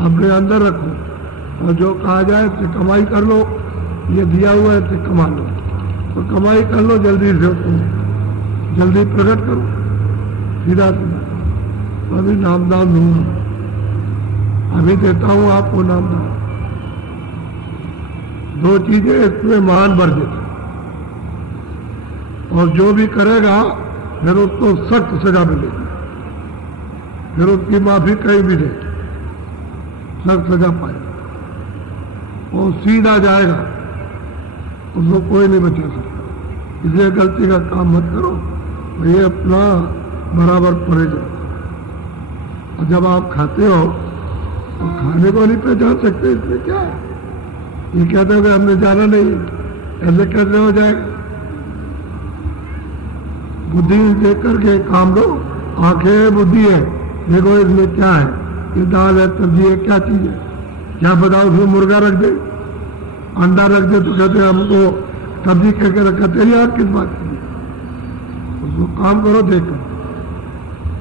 अपने अंदर रखो, और जो कहा जाए उससे कमाई कर लो, ये दिया हुआ है इससे कमा लो, तो कमाई कर लो जल्दी से, उसको जल्दी प्रकट करो, सीधा सीधा। तो अभी नामदान दूंगा, अभी देता हूं आपको नामदान। 2 चीजें इसमें महान वर्जित है, और जो भी करेगा फिर उसको सख्त सजा मिलेगी, फिर उसकी माफी कहीं भी दे, सख्त सजा पाएगा, और सीधा जाएगा, उसको कोई नहीं बचा सकता। इसलिए गलती का काम मत करो, ये अपना बराबर पड़े जाओ। और जब आप खाते हो तो खाने को नहीं पहचान सकते, इसमें क्या है? ये कहते हो कि हमने जाना नहीं, ऐसे कैसे हो जाएगा? बुद्धि देख करके काम लो, आंखें बुद्धि है, देखो इसमें क्या है, ये दाल है, सब्जी है, क्या चीज है, क्या बताओ? उसमें मुर्गा रख दे, अंडा रख दे, तो कहते हैं हमको सब्जी कह के रखा, तेरी आप किस बात की? उसको काम करो देखो,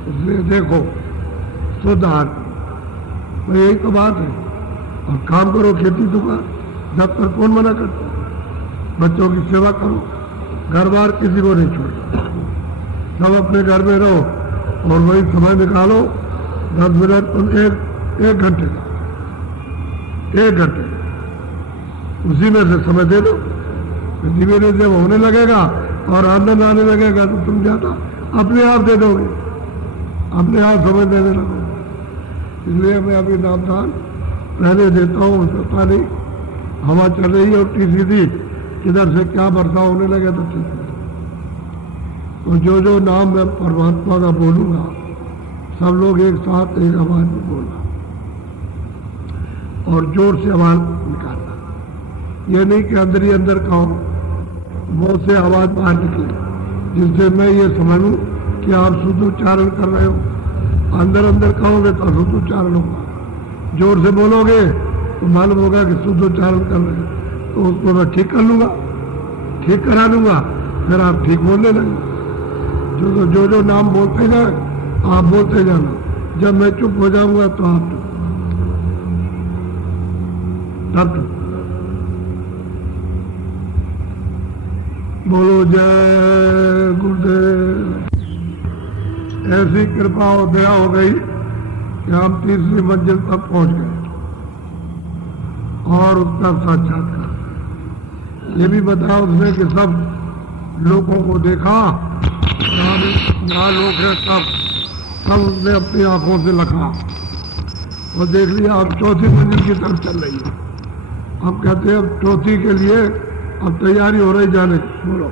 इसलिए देखो शुद्ध आहार, तो यही तो बात है। और काम करो, खेती तो कर, जब तक कौन मना करता? बच्चों की सेवा करो, घर बार किसी को नहीं छोड़ो, सब अपने घर में रहो, और वही समय निकालो 10 मिनट, तुम एक घंटे का, 1 घंटे उसी में से समय दे दो। धीरे धीरे जब होने लगेगा और आनंद आने लगेगा तो तुम ज्यादा अपने आप दे दोगे, अपने आप समय देने लगोगे। इसलिए मैं अभी नामदान पहले देता हूँ, पता नहीं हवा चल रही है उल्टी सीधी, किधर से क्या बरसाव होने लगे तो ठीक है। तो जो नाम मैं परमात्मा का बोलूंगा, सब लोग एक साथ एक आवाज में बोलना, और जोर से आवाज निकालना। ये नहीं कि अंदर ही अंदर कहो, मुंह से आवाज बाहर निकले जिससे मैं ये समझूं कि आप शुद्ध उच्चारण कर रहे हो। अंदर अंदर कहोगे तो शुद्ध उच्चारण होगा, जोर से बोलोगे तो मालूम होगा कि शुद्ध उच्चारण कर रहे हो, तो उसको मैं ठीक कर लूंगा, ठीक करा लूंगा, फिर आप ठीक बोलने लगे। जो नाम बोलते जाए आप बोलते जाना, जब मैं चुप हो जाऊंगा तो आप तब बोलो जय गुरुदेव। ऐसी कृपा और दया हो गई कि हम तीसरी मंजिल तक पहुंच गए और उसका साक्षात्कार। ये भी बताया उसने कि सब लोगों को देखा, जहाँ लोग हैं सब उसने अपनी आंखों से लखा और देख लिया। अब चौथी मंजिल की तरफ चल रही है। हम कहते हैं अब चौथी के लिए अब तैयारी हो रही जाने की। बोलो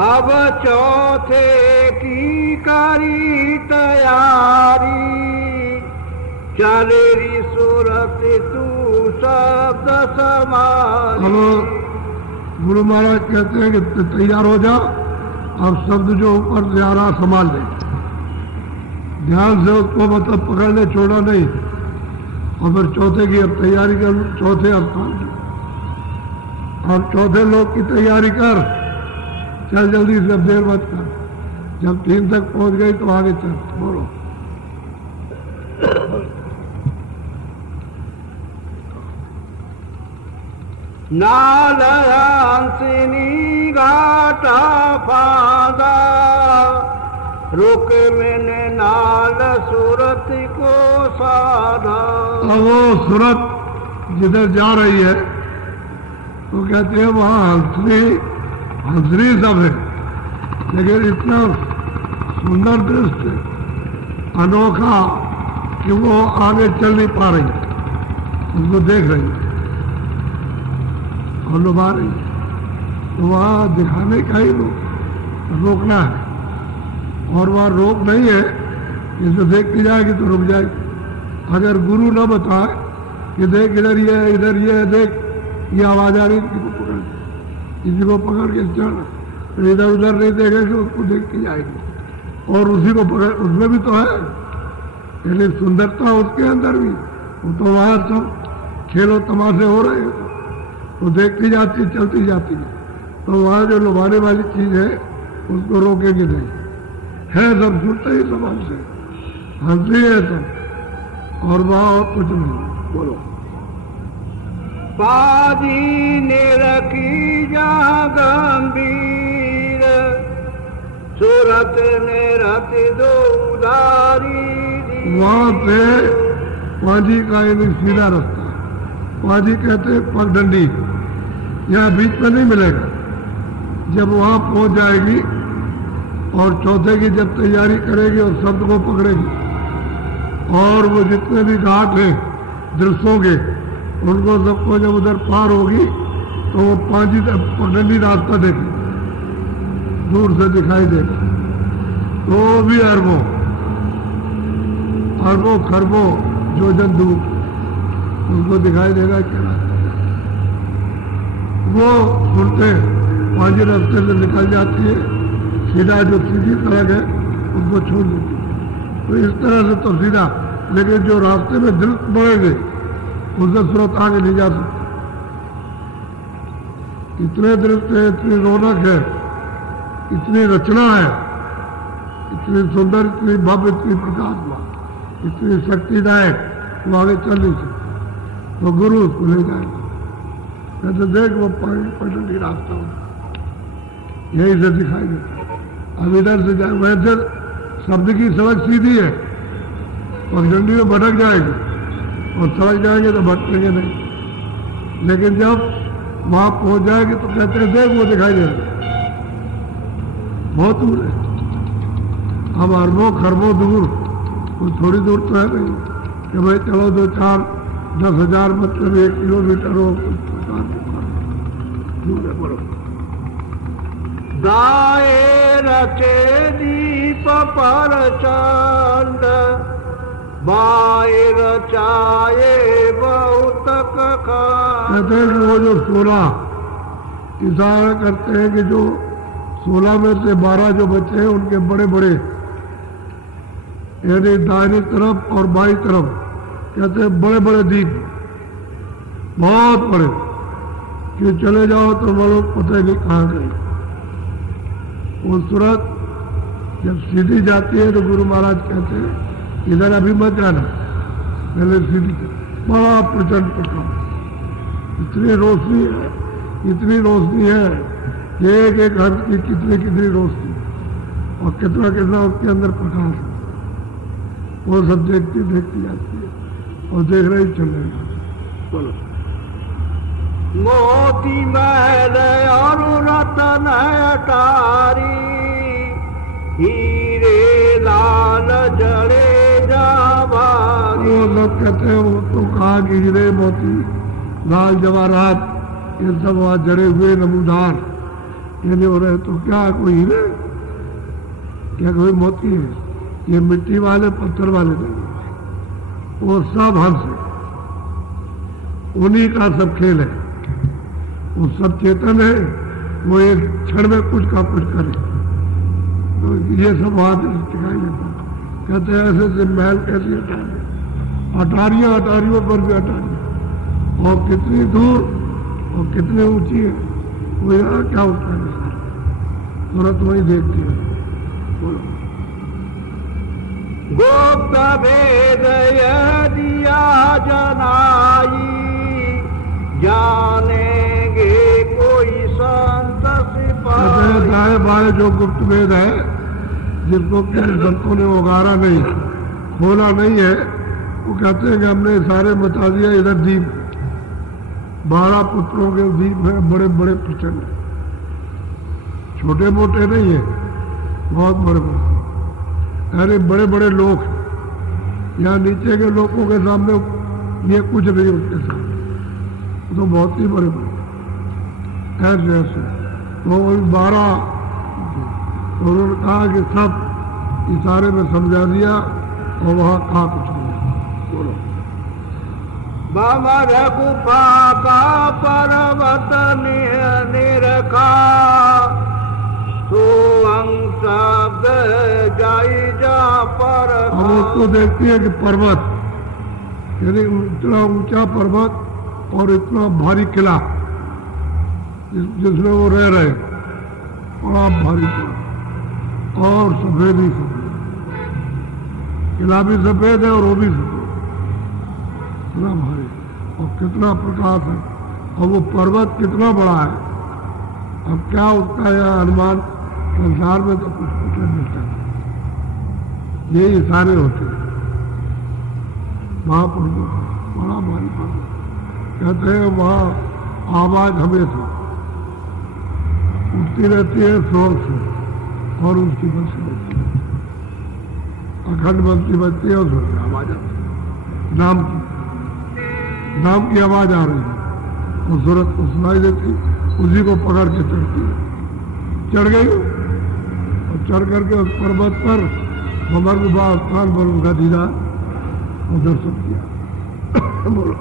अब चौथे की करी तैयारी, चलेरी सूरत तू शब्द समारी। अब गुरु महाराज कहते हैं कि तैयार हो जा, अब शब्द जो ऊपर से आ रहा संभाल ले, ध्यान से उसको मतलब पकड़ने छोड़ा नहीं। और फिर चौथे की अब तैयारी कर, चौथे स्थान की और चौथे लोग की तैयारी कर। चल जल्दी से, अब देर मत कर। जब 3 तक पहुंच गई तो आगे चल। बोलो नाल हंसिनी घाटा फादा, रुक मैंने नाल सूरत को साधा। अब वो सूरत जिधर जा रही है तो कहते हैं वहां हंसरी सब है, लेकिन इतना सुंदर दृश्य अनोखा कि वो आगे चल नहीं पा रही, उसको देख रही है और लुभा रही है। तो वहाँ दिखाने का ही रोकना है, और वहाँ रोक नहीं है। इसे देखती जाएगी तो रुक जाएगी। अगर गुरु न बताए कि देख इधर ये है, इधर ये है, देख ये आवाज आ रही, किसी को पकड़ के चढ़, तो इधर उधर नहीं देखेगी, उसको देखती जाएगी और उसी को पकड़। उसमें भी तो है, लेकिन सुंदरता उसके अंदर भी। वो तो वहाँ सब खेलो तमाशे हो रहे हैं, वो देखती जाती, चलती जाती है। तो वहाँ जो लुभाने वाली चीज है उसको रोकेंगे नहीं। है सब सुनते ही सब हमसे हंसी है सब, और वहाँ और कुछ नहीं। बोलो बाजी ने रखी जहाँ गंभीर, सूरत ने रख दो उदारी। वहाँ पे पाजी का एक सीधा रास्ता, पाजी कहते हैं पगडंडी, यहाँ बीच में नहीं मिलेगा। जब वहाँ पहुँच जाएगी और चौथे की जब तैयारी करेगी और शब्द को पकड़ेगी, और वो जितने भी घाट हैं दृश्यों के, उनको सबको जब उधर पार होगी तो वो पांची पगडंडी रास्ता देखे, दूर से दिखाई देगा। तो भी अरबों खरबों जो जन दूर उनको दिखाई देगा क्या रास्ता। वो सुनते पांची रास्ते से निकल जाती है, सीधा जो सीधी सड़क है उसको छोड़ देती है। तो इस तरह से तो सीधा, लेकिन जो रास्ते में दृश्य बढ़ेंगे उससे स्रोत आगे नहीं जा सकते। इतने दृश्य है, इतनी रौनक है, इतनी रचना है, इतनी सुंदर, इतनी भव्य, इतनी प्रकाशमान, इतनी शक्तिदायक, वो आगे चल नहीं सकते। तो गुरु उसको ले जाएगा, कहते देख वो पगडंडी रास्ता हो, यही से दिखाई देता। अब इधर से जाए, वैसे शब्द की सड़क सीधी है, पगडंडी में भटक जाएगी और सड़क जाएंगे तो भटकेंगे नहीं। लेकिन जब वहां पहुंच जाएगी तो कहते हैं देख वो दिखाई दे रहा है, बहुत दूर है। अब अरबों खरबों दूर, कुछ थोड़ी दूर तो है नहीं कि भाई चलो 2-4-10,000 मतलब 1 किलोमीटर हो, दूर है। बोलो दाए रचे दीप पर चंड, बाए रचाए बहुत खान। कहते हैं कि वो जो 16 इशारा करते हैं कि जो 16 में से 12 जो बचे हैं उनके बड़े बड़े यानी दाहिनी तरफ और बाई तरफ कहते हैं बड़े बड़े दीप बहुत बड़े कि चले जाओ तो वो लोग पता ही नहीं कहाँ गए। वो सूरत जब सीधी जाती है तो गुरु महाराज कहते हैं इधर अभी मत जाना, पहले सीधी बड़ा प्रचंड प्रकाश, इतनी रोशनी है, इतनी रोशनी है कि एक एक हर्ष की कितनी कितनी रोशनी और कितना कितना उसके अंदर प्रकाश है। वो सब देखती देखती जाती है और देख रहे ही चल रहे। बोलो मोती महल और रतन अटारी, हीरे लाल जड़े जावारी। वो सब कहते हैं वो तो कहा कि हीरे मोती लाल जवाहरात ये सब वहाँ जड़े हुए नमूदार ये नहीं हो रहे, तो क्या कोई हीरे क्या कोई मोती है? ये मिट्टी वाले पत्थर वाले नहीं, वो सब हंस है, उन्हीं का सब खेल है। वो सब चेतन है, वो एक क्षण में कुछ का कुछ करे। तो ये सब वहां से दिखाई देता। कहते हैं ऐसे से महल कैसी अटारियां, अटारियों पर भी अटारियां, और कितनी दूर और कितनी ऊंची है वो यहाँ क्या होता है तुरंत वही देखती है। बोलो गुप्त भेद दिया जनाई, जानेंगे कोई संत सिपाही। दाएं बाएं जो गुप्त भेद है जिसको किसी संतों ने उगारा नहीं, खोला नहीं है, वो कहते हैं कि हमने सारे बता दिया। इधर दीप 12 पुत्रों के दीप है, बड़े बड़े प्रचंड, छोटे मोटे नहीं है, बहुत बड़े बड़े, अरे बड़े बड़े लोग यहाँ नीचे के लोगों के सामने ये कुछ नहीं, उसके सामने तो बहुत ही बड़े बड़े ऐसे ऐसे। तो वही 12 तो उन्होंने कहा कि सब इशारे में समझा दिया और वहाँ कहा कुछ नहीं। बोलो भंवर गुफा का पर्वत निरखा, तो शब्द जाई जा पर। हम उसको देखती है कि पर्वत यानी इतना ऊंचा पर्वत और इतना भारी किला जिसमें वो रह रहे, बड़ा भारी किला और सफेद ही सफेद, किला भी सफेद है और वो भी सफेद, इतना भारी और कितना प्रकाश है, और वो पर्वत कितना बड़ा है। अब क्या उसका यह अनुमान संसार में तो कुछ नहीं मिलता, ये इशारे होते हैं। महापर्वत बड़ा भारी पर्वत, कहते हैं वहाँ आवाज हमेशा उठती रहती है शोर से और उसकी बंसी बजती है, अखंड बंसी बजती है और उसमें आवाज आती है, नाम की आवाज आ रही है और सूरत को सुनाई देती, उसी को पकड़ के चढ़ती है। चढ़ गई और चढ़ करके उस पर्वत पर भंवर गुफा स्थान पर उनका दीदार और दर्शन किया। बोलो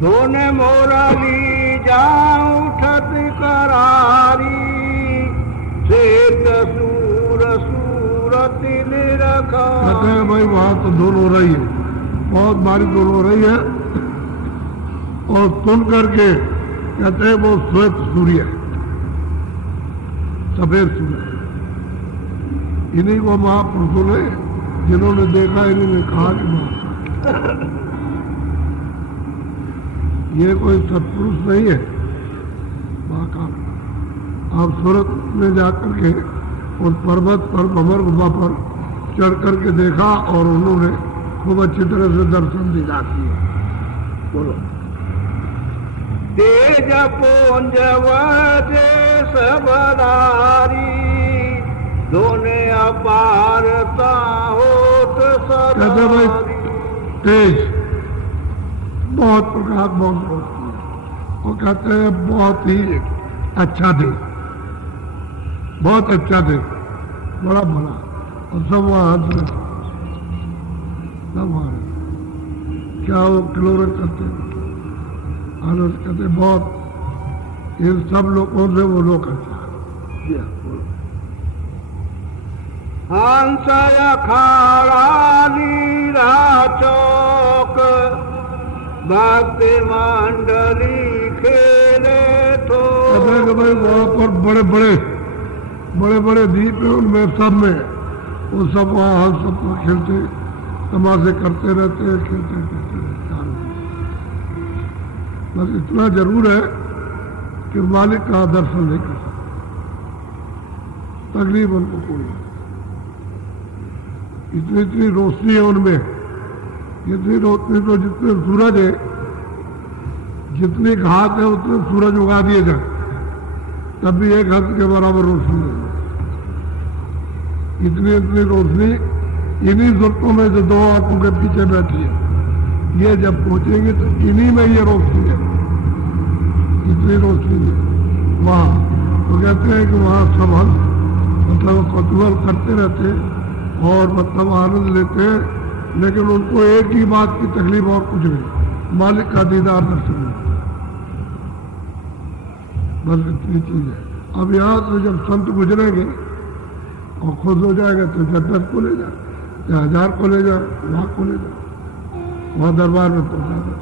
धोने मोरली जाऊं उठत करारी, श्वेत सूर सूरत निरखा। कहते हैं भाई वहां तो धुन हो रही है, बहुत भारी धुन हो रही है, और सुन करके कहते हैं वो श्वेत सूर्य है, सफेद सूर्य। इन्हीं को महापुरुषों ने जिन्होंने देखा इन्हीं ने कहा कि ये कोई सत्पुरुष नहीं है महाकाल। आप सूरत में जाकर के उस पर्वत पर भंवर गुफा पर चढ़ करके देखा और उन्होंने खूब अच्छी तरह से दर्शन दिखा किया। बोलो तेज पुंज देश बदारी, दोने अपारता होत कहते भाई तेज बहुत प्रकाश बहुत रोशनी है, और कहते हैं बहुत ही अच्छा दिन, बहुत अच्छा दिन, बड़ा भला, और सब वहां सब आ रहे। क्या वो क्लोरन करते आनंद कहते बहुत, इन सब लोगों से वो लोग अच्छा है। हंसय खाड़ा लीला चौक भक्ति मंडली खेले तो। कहते हैं कि भाई वहाँ पर बड़े बड़े दीप है, उनमें सब में वो सब वहाँ हंस सब खेलते तमाशे करते रहते हैं, खेलते रहते। बस इतना जरूर है कि मालिक का दर्शन नहीं कर सकते, तकलीफ उनको कोई नहीं। इतनी रोशनी है उनमें, इतनी रोशनी तो जितने सूरज है, जितनी घास है उतने सूरज उगा दिए जाए तब भी एक हद के बराबर रोशनी है। इतनी रोशनी इन्हीं जरूरतों में जो दो आंखों के पीछे बैठी है, ये जब पहुंचेंगे तो इन्हीं में ये रोशनी है, इतनी रोशनी है वहाँ। तो कहते हैं कि वहाँ सब हम मतलब कौतूहल करते रहते और मतलब आनंद लेते हैं, लेकिन उनको एक ही बात की तकलीफ और कुछ नहीं, मालिक का दीदार दर्शन नहीं। बस इतनी चीज है। अब यहाँ से जब संत गुजरेंगे और खुश हो जाएगा तो 10 को ले जाए, 1000 को ले जाए, 1,00,000 को ले जाए, वहाँ दरबार में पहुँचा दे,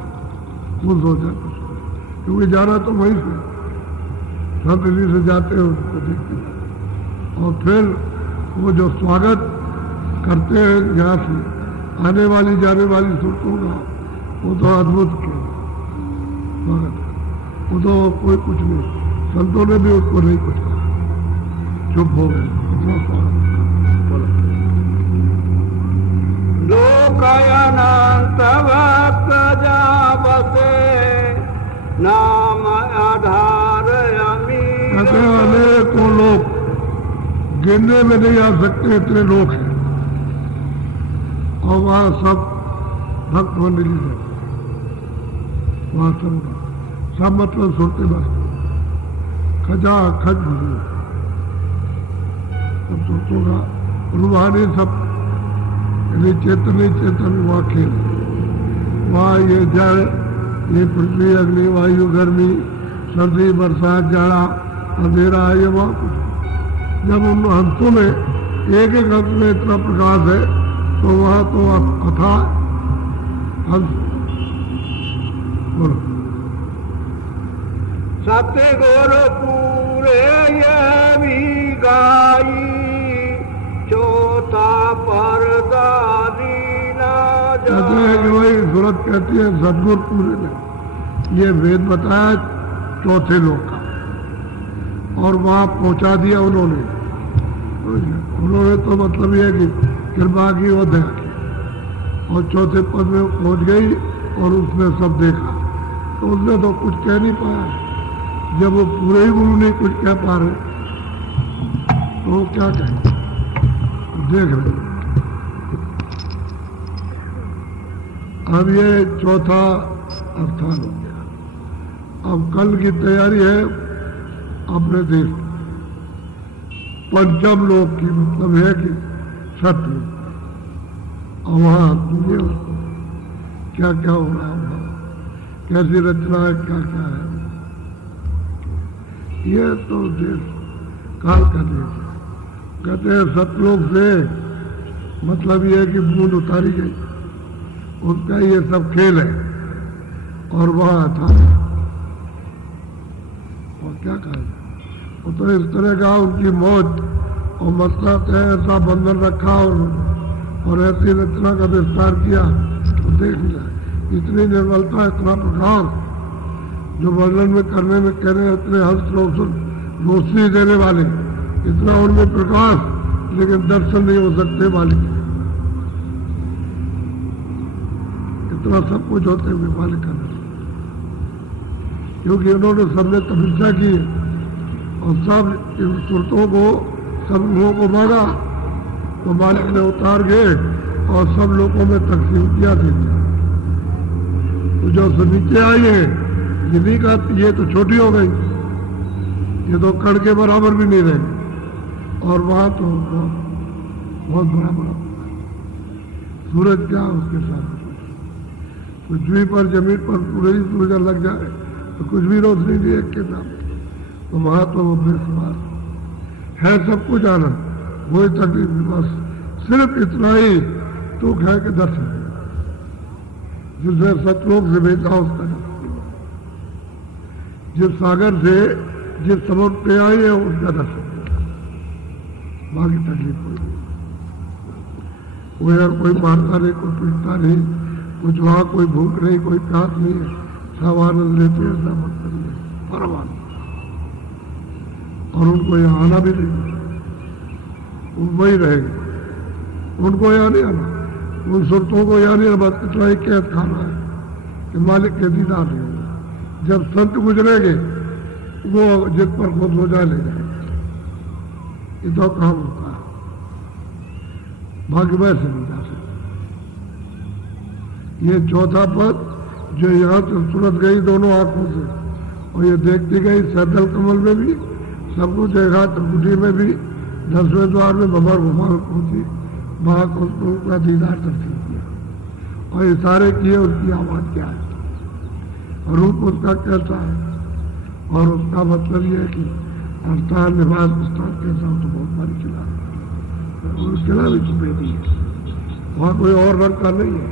खुश हो जाए। क्योंकि जाना तो वहीं से, सब दिल्ली से जाते हैं उसको देखते हैं। और फिर वो जो स्वागत करते हैं यहाँ से आने वाली जाने वाली सूरतों का, वो तो अद्भुत किया स्वागत है। वो तो कोई कुछ नहीं, संतों ने भी उसको नहीं कुछ कहा, चुप हो गए। लोकयनंत भक्त जा बसे नाम आधार अमीर। कहते हैं अनेकों लोग गिनने में नहीं आ सकते, इतने लोग हैं। और वहाँ सब भक्त मंडली है, वहाँ सब मतलब सुनते बस खजा खज भरू सब सोचों का रूहानी सब चेतन वहाँ खेल, वहाँ ये जल, ये पृथ्वी, अग्नि, वायु, गर्मी, सर्दी, बरसात, जाड़ा, अंधेरा, ये वहाँ कुछ। जब उन हंसों में एक हंस में इतना प्रकाश है तो वहाँ तो अथा हंस। बोलो सत्य गुर पूरे ये भी गाई चौथा परदारी ना कहते हैं कि भाई सूरत कहती है सदगुरु पूरे में ये वेद बताया चौथे लोक का, और वहाँ पहुँचा दिया उन्होंने तो मतलब ये है कि कृपा की और दया की, और चौथे पद में पहुँच गई और उसने सब देखा। तो उसने तो कुछ कह नहीं पाया, जब वो पूरे ही गुरु नहीं कुछ कह पा रहे तो वो क्या कहें, देख रहे। अब ये चौथा स्थान हो गया। अब कल की तैयारी है अपने देश की, पंचम लोक की, मतलब है कि छठ लोक। और वहाँ सुनिए क्या क्या हो रहा है, कैसी रचना है, क्या क्या है। ये तो देश काल का देश है। कहते हैं सतलोक से मतलब ये है कि बूंद उतारी गई, उसका ये सब खेल है। और वहाँ था और क्या कहा, वो तो इस तरह का उनकी मौज और मतलब ऐसा बंधन रखा और ऐसी रचना का विस्तार किया तो देख लिया। इतनी निर्मलता, इतना प्रकाश जो वर्णन में करने में कह रहे हैं, इतने हंस रोशनी देने वाले, इतना उनमें प्रकाश, लेकिन दर्शन नहीं हो सकते मालिक। इतना सब कुछ होते हुए मालिक का दर्शन, क्योंकि उन्होंने सबने तपस्या की और सब इन सुरतों को, सब लोगों को मांगा तो मालिक ने उतार गए और सब लोगों में तकसीम किया देते। तो जो सब नीचे आई है जिन्हीं का, ये तो छोटी हो गई, ये तो कण के बराबर भी नहीं रहे। और वहां तो बहुत बड़ा सूरज क्या उसके साथ पृथ्वी पर जमीन पर पूरे ही सूरज लग जाए तो कुछ भी रोशनी नहीं एक के साथ। तो महात्मा वो बेसुमार है, सब कुछ आनंद, वही तकलीफ, बस सिर्फ इतना ही दुख है कि दर्शन जिसने सतलोक से भेजा उसका दर्शन, जिस सागर से जिस समुद्र पे आई है उसका दर्शन, बाकी तकलीफ कोई मारता नहीं, कोई पीटता नहीं, कुछ वहां कोई भूख नहीं, कोई प्यास नहीं है, सब आनंद लेते हैं, ऐसा मतलब नहीं, परवान। और उनको यहाँ आना भी नहीं, वही रहेंगे, उनको यहाँ नहीं आना, उन सुरतों को यहाँ नहीं आना, बस इतना ही कैद खाना है कि मालिक के दीदार नहीं होगा। जब संत गुजरेंगे वो जिस पर खुद हो जाए ले जाएंगे, ये तो काम होता है, भाग्य वैसे नहीं जा सकते। ये चौथा पद जो यहाँ से सुरत गई दोनों आंखों से, और ये देखती गई सैदल कमल में भी, सब कुछ देखा, त्रिकुटी में भी, 10वें द्वार में भंवर भगवान पहुंची, वहां को उसका दीदार दर्शन किया, और इशारे किए उसकी आवाज क्या है, रूप उसका कैसा है, और उसका मतलब ये है कि स्थान निवास स्थान कैसा हो, तो बहुत बड़ी किला है, और किला भी सफेदी है, वहां कोई और रंग का नहीं है,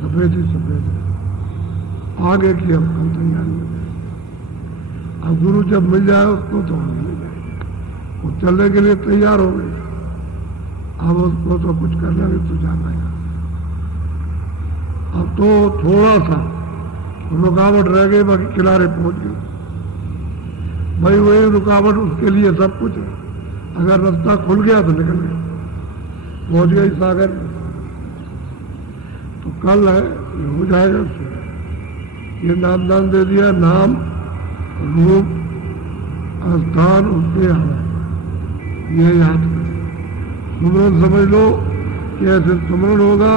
सफेद ही सफेद है। आगे की अब कल तैयारी है, अब गुरु जब मिल जाए उसको तो हम मिल जाएंगे, वो चलने के लिए तैयार हो गए, अब उसको तो कुछ करना भी तो जाना है। अब तो थोड़ा सा रुकावट रह गई, बाकी किनारे पहुंच गई, भाई वही रुकावट उसके लिए सब कुछ है, अगर रास्ता खुल गया तो निकल गया, पहुंच गई सागर में। तो कल है ये हो जाएगा, ये नाम दान दे दिया, नाम रूप स्थान उसके यहाँ, ये याद करें। सुमरन समझ लो कि ऐसे सुमरन होगा,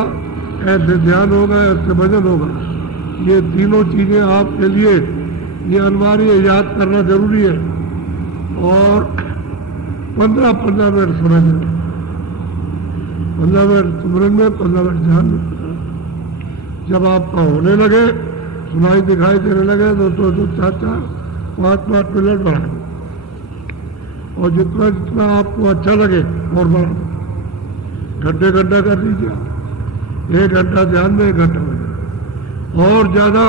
ऐसे ध्यान होगा, ऐसे भजन होगा, ये तीनों चीजें आपके लिए ये अनिवार्य याद करना जरूरी है। और 15-15 मिनट समझ लो, 15 मिनट सुमरन में, 15 मिनट ध्यान में। जब आपका होने लगे, सुनाई दिखाई देने लगे, तो 4-4, 5-5 मिनट बढ़ा दो, और जितना जितना आपको अच्छा लगे और बढ़ा दो, घंटे घंटा कर दीजिए, 1 घंटा ध्यान में, 1 घंटा में, और ज्यादा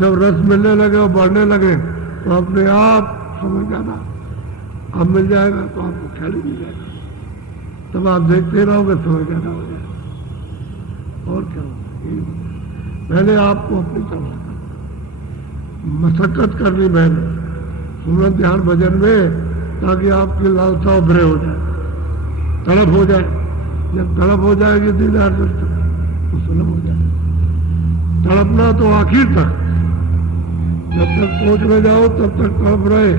जब रस मिलने लगे और बढ़ने लगे तो अपने आप समझ जाना, अब मिल जाएगा तो आपको ख्याल ही मिल जाएगा, तब आप देखते रहोगे, समझ जाना हो जाएगा। और क्या होगा, पहले आपको अपनी तरफ मशक्कत करनी, मेहनत सुमरन ध्यान भजन में, ताकि आपकी लालसा उभरे हो जाए, तड़प हो जाए। जब तड़प हो जाएगी दीदार तो सुलभ हो जाए। तड़पना तो आखिर तक, जब तक पहुंच में जाओ तब तक तड़प रहे,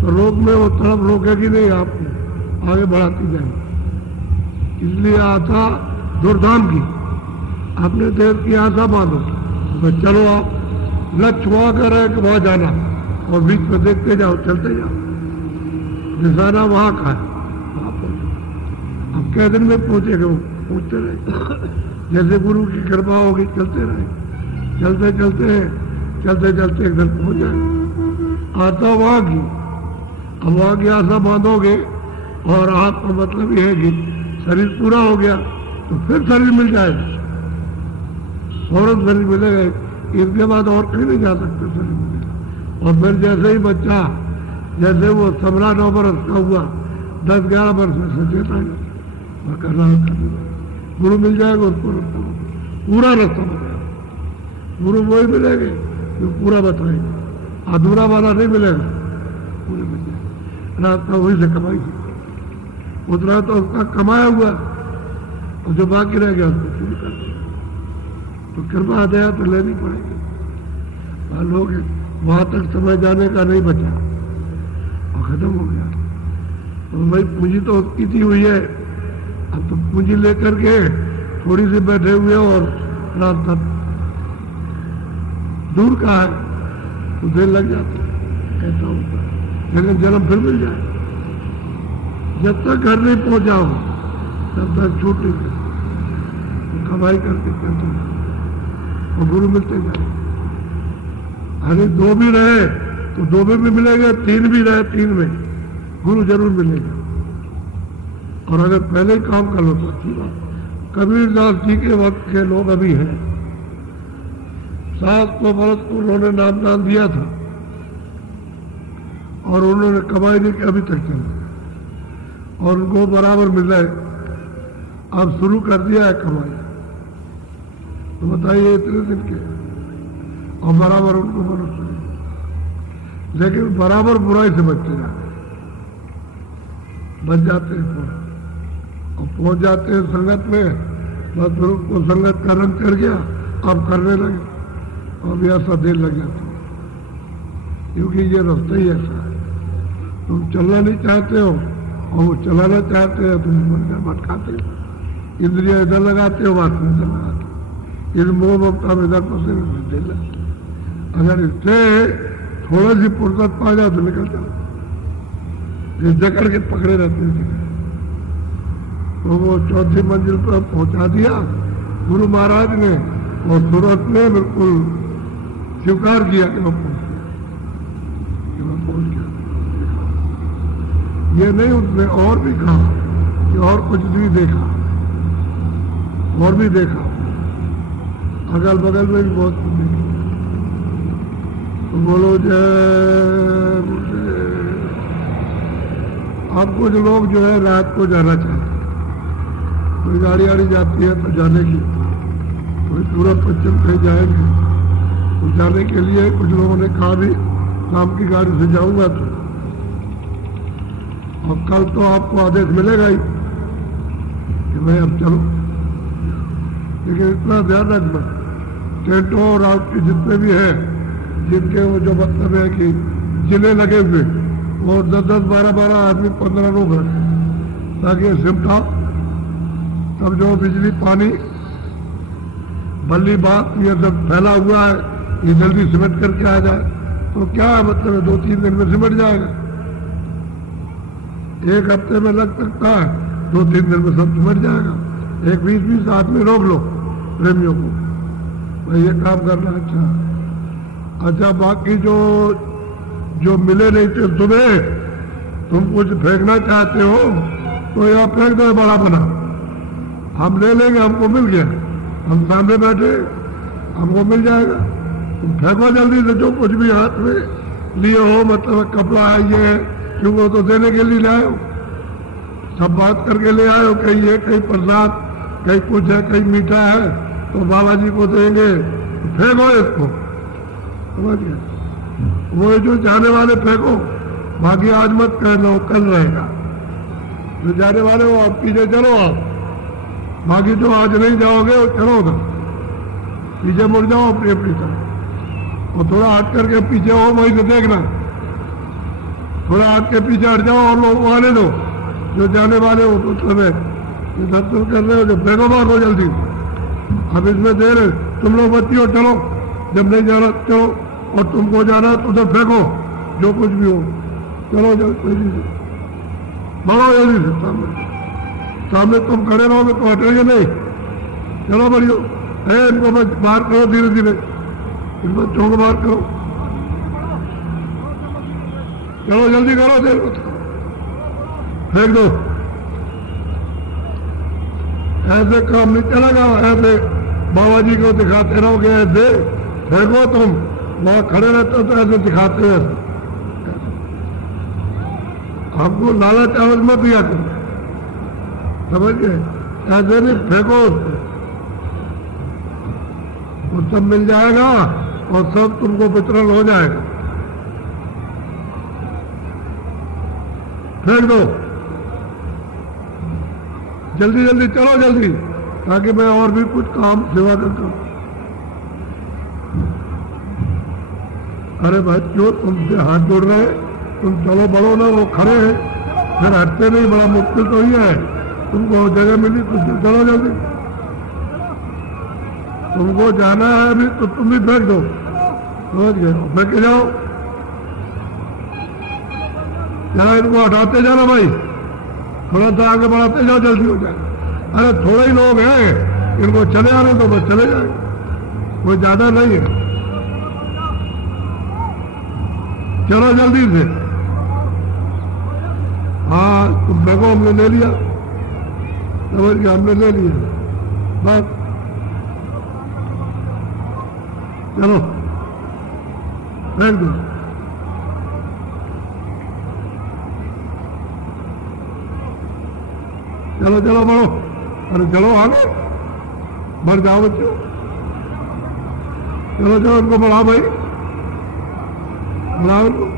तो रोक में वो तड़प रोकेगी नहीं, आपको आगे बढ़ाती जाएगी। इसलिए आशा दुर्धाम की, अपने देश की आशा बांधो, तो चलो आप लक्ष्य वहां कर रहे कि वहां जाना, और बीच में देखते जाओ, चलते जाओ, निशाना वहां का है, अब कै दिन में पहुंचेगा, वो पहुंचते रहे, जैसे गुरु की कृपा होगी, चलते रहे, चलते चलते चलते चलते एक दिन पहुंच जाए। आशा वहां की, अब वहां की आशा बांधोगे, और आपका मतलब यह है कि शरीर पूरा हो गया तो फिर शरीर मिल जाएगा, औरत शरीर मिलेगा, इसके बाद और कहीं नहीं जा सकते शरीर मिलेगा। और फिर जैसे ही बच्चा, जैसे वो 17-9 बरस का हुआ, 10-11 वर्ष में सचेत आएगा, वह करना गुरु मिल जाएगा, उसको रास्ता पूरा रास्ता बताएगा। गुरु वही मिलेंगे जो पूरा बताएंगे, अधूरा वाला नहीं मिलेगा, पूरे मिल जाएगा। रास्ता वही से कमाई, उतना तो उसका कमाया हुआ, और जो बाकी रह गया उसको शुरू कर दिया। तो कृपा दया तो लेनी पड़ेगी। लोग वहां तक समय जाने का नहीं बचा और खत्म हो गया। तो भाई पूंजी तो उसकी थी हुई है, अब तो पूंजी लेकर के थोड़ी सी बैठे हुए, और रास्ता दूर का है तो देर लग जाती है, ऐसा होता है। लेकिन जन्म फिर मिल जाए, जब तक घर नहीं पहुंचाओ तब तक छूट नहीं, तो कम कमाई करके चलते जाए और गुरु मिलते जाए। अरे 2 भी रहे तो 2 में भी मिलेगा, 3 भी रहे 3 में गुरु जरूर मिलेगा। और अगर पहले ही काम कर लो तो अच्छी बात। कबीरदास जी के वक्त के लोग अभी हैं, 700 वर्ष को उन्होंने नामदान दिया था और उन्होंने कमाई नहीं की, अभी तक चल और उनको बराबर मिल रहा है। अब शुरू कर दिया है कमाई, तो बताइए इतने दिन के और बराबर उनको मनुष्य नहीं, लेकिन बराबर बुराई से बचते जाते, बच जाते हैं पूरा और पहुंच जाते हैं संगत में, बस फिर उनको संगत का रंग चढ़ गया, अब करने लगे और भी ऐसा देर लग जाता है, क्योंकि ये रास्ता ही ऐसा है। तुम चलना नहीं चाहते हो और वो चलाना चाहते हैं, तुम मन भटकाते हो, इंद्रिया इधर लगाते हो, बात में इधर लगाते हो, इस मोह ममता में इधर फंसे देर लगती। अगर इससे थोड़ा सी फुर्सत पा जाओ तो निकल जाओ, इस जकड़ के पकड़े रहते हैं। तो वो 4थी मंजिल पर पहुंचा दिया गुरु महाराज ने और सूरत ने बिल्कुल स्वीकार किया कि मैं पहुंच गया। ये नहीं, उसने और भी कहा कि और कुछ भी देखा, और भी देखा, अगल बगल में भी बहुत कुछ देखा। तो बोलो जय मुझे। अब कुछ लोग जो है रात को जाना चाहते हैं, कोई गाड़ी आड़ी जाती है तो जाने की, कोई पूरब पश्चिम कहीं जाएंगे तो जाने के लिए कुछ लोगों ने कहा भी शाम की गाड़ी से जाऊंगा तो, और कल तो आपको आदेश मिलेगा ही कि भाई अब चलो। लेकिन इतना ध्यान रखना, टेंटो और आपके जितने भी हैं, जिनके वो जो मतलब है कि जिले लगे हुए और 10-10, 12-12 आदमी 15 लोग हैं, ताकि ये सिमटा तब जो बिजली पानी बल्ली बात ये सब फैला हुआ है, ये जल्दी सिमट करके आ जाए तो क्या मतलब है, 2-3 दिन में सिमट जाएगा। 1 हफ्ते में लग सकता है, 2-3 दिन में सब सिमट जाएगा। 20-20 आदमी रोक लो प्रेमियों को, भाई ये काम करना अच्छा। बाकी जो मिले नहीं थे तुम्हें, तुम कुछ फेंकना चाहते हो तो यहाँ फेंक दो, बड़ा बना, हम ले लेंगे, हमको मिल गया, हम सामने बैठे, हमको मिल जाएगा। तुम फेंको जल्दी से जो कुछ भी हाथ में लिए हो, मतलब कपड़ा है ये है, क्योंकि तो देने के लिए ले आए हो, सब बात करके ले आए हो, कहीं ये कहीं प्रसाद, कहीं कुछ है, कहीं मीठा है तो बालाजी को देंगे, तो फेंको इसको, समझ गए। वो जो जाने वाले फेंको, बाकी आज मत कहना, कल रहेगा। जो जाने वाले हो आप पीछे चलो, आप बाकी जो आज नहीं जाओगे वो चलो उधर पीछे मुड़ जाओ अपनी अपनी तरफ, और थोड़ा हट करके पीछे हो, वहीं से देखना, थोड़ा हट के पीछे हट जाओ और लोग आने दो जो जाने वाले हो, तो तुम्हें दर्शन कर रहे हो, जो फेंको भागो जल्दी। अब इसमें देर है, तुम लोग बच्ची हो, चलो, जब नहीं जाना चलो, और तुमको जाना तो उधर फेंको जो कुछ भी हो, चलो जल्दी से बढ़ो, जल्दी से सामने तुम खड़े रहोगे तो हटेंगे नहीं, चलो बढ़ियो। इनको बस बाहर करो, धीरे धीरे इन बच्चों को बाहर करो, चलो जल्दी करो, देर मत करो, फेंक दो। ऐसे काम नहीं चलेगा, ऐसे बाबा जी को दिखाते रहोगे, ऐसे फेंको, तुम वहां खड़े रहते हो तो ऐसे दिखाते हैं, हमको लालच आवाज मत दिया करो, समझ गए। ऐसे नहीं फेंको उसको, वो सब मिल जाएगा और सब तुमको वितरण हो जाएगा, फेंक दो, जल्दी जल्दी चलो जल्दी, ताकि मैं और भी कुछ काम सेवा कर करूं। अरे भाई क्यों तुमसे हाथ जोड़ रहे हैं, तुम चलो बढ़ो ना, वो खड़े हैं फिर हटते नहीं, बड़ा मुश्किल तो ही है, तुमको जगह मिली तो चलो जल्दी, तुमको जाना है अभी तो तुम भी फेंक दो, समझ गए, फेंक के जाओ, जरा इनको हटाते जाना भाई, थोड़ा सा आगे बढ़ाते जाओ, जल्दी हो जाए। अरे थोड़े ही लोग हैं, इनको चले आने तो बस चले जाए, कोई ज्यादा नहीं है। चलो जल्दी से। हाँ तो बैगो हमने ले लिया, समझ गया, हमने ले लिया बस। चलो फेंक दो। चलो चलो बढ़ो, अरे चलो आगे बढ़ जाओ बच्चों, चलो चलो इनको बढ़ाओ भाई, बढ़ाओ इनको।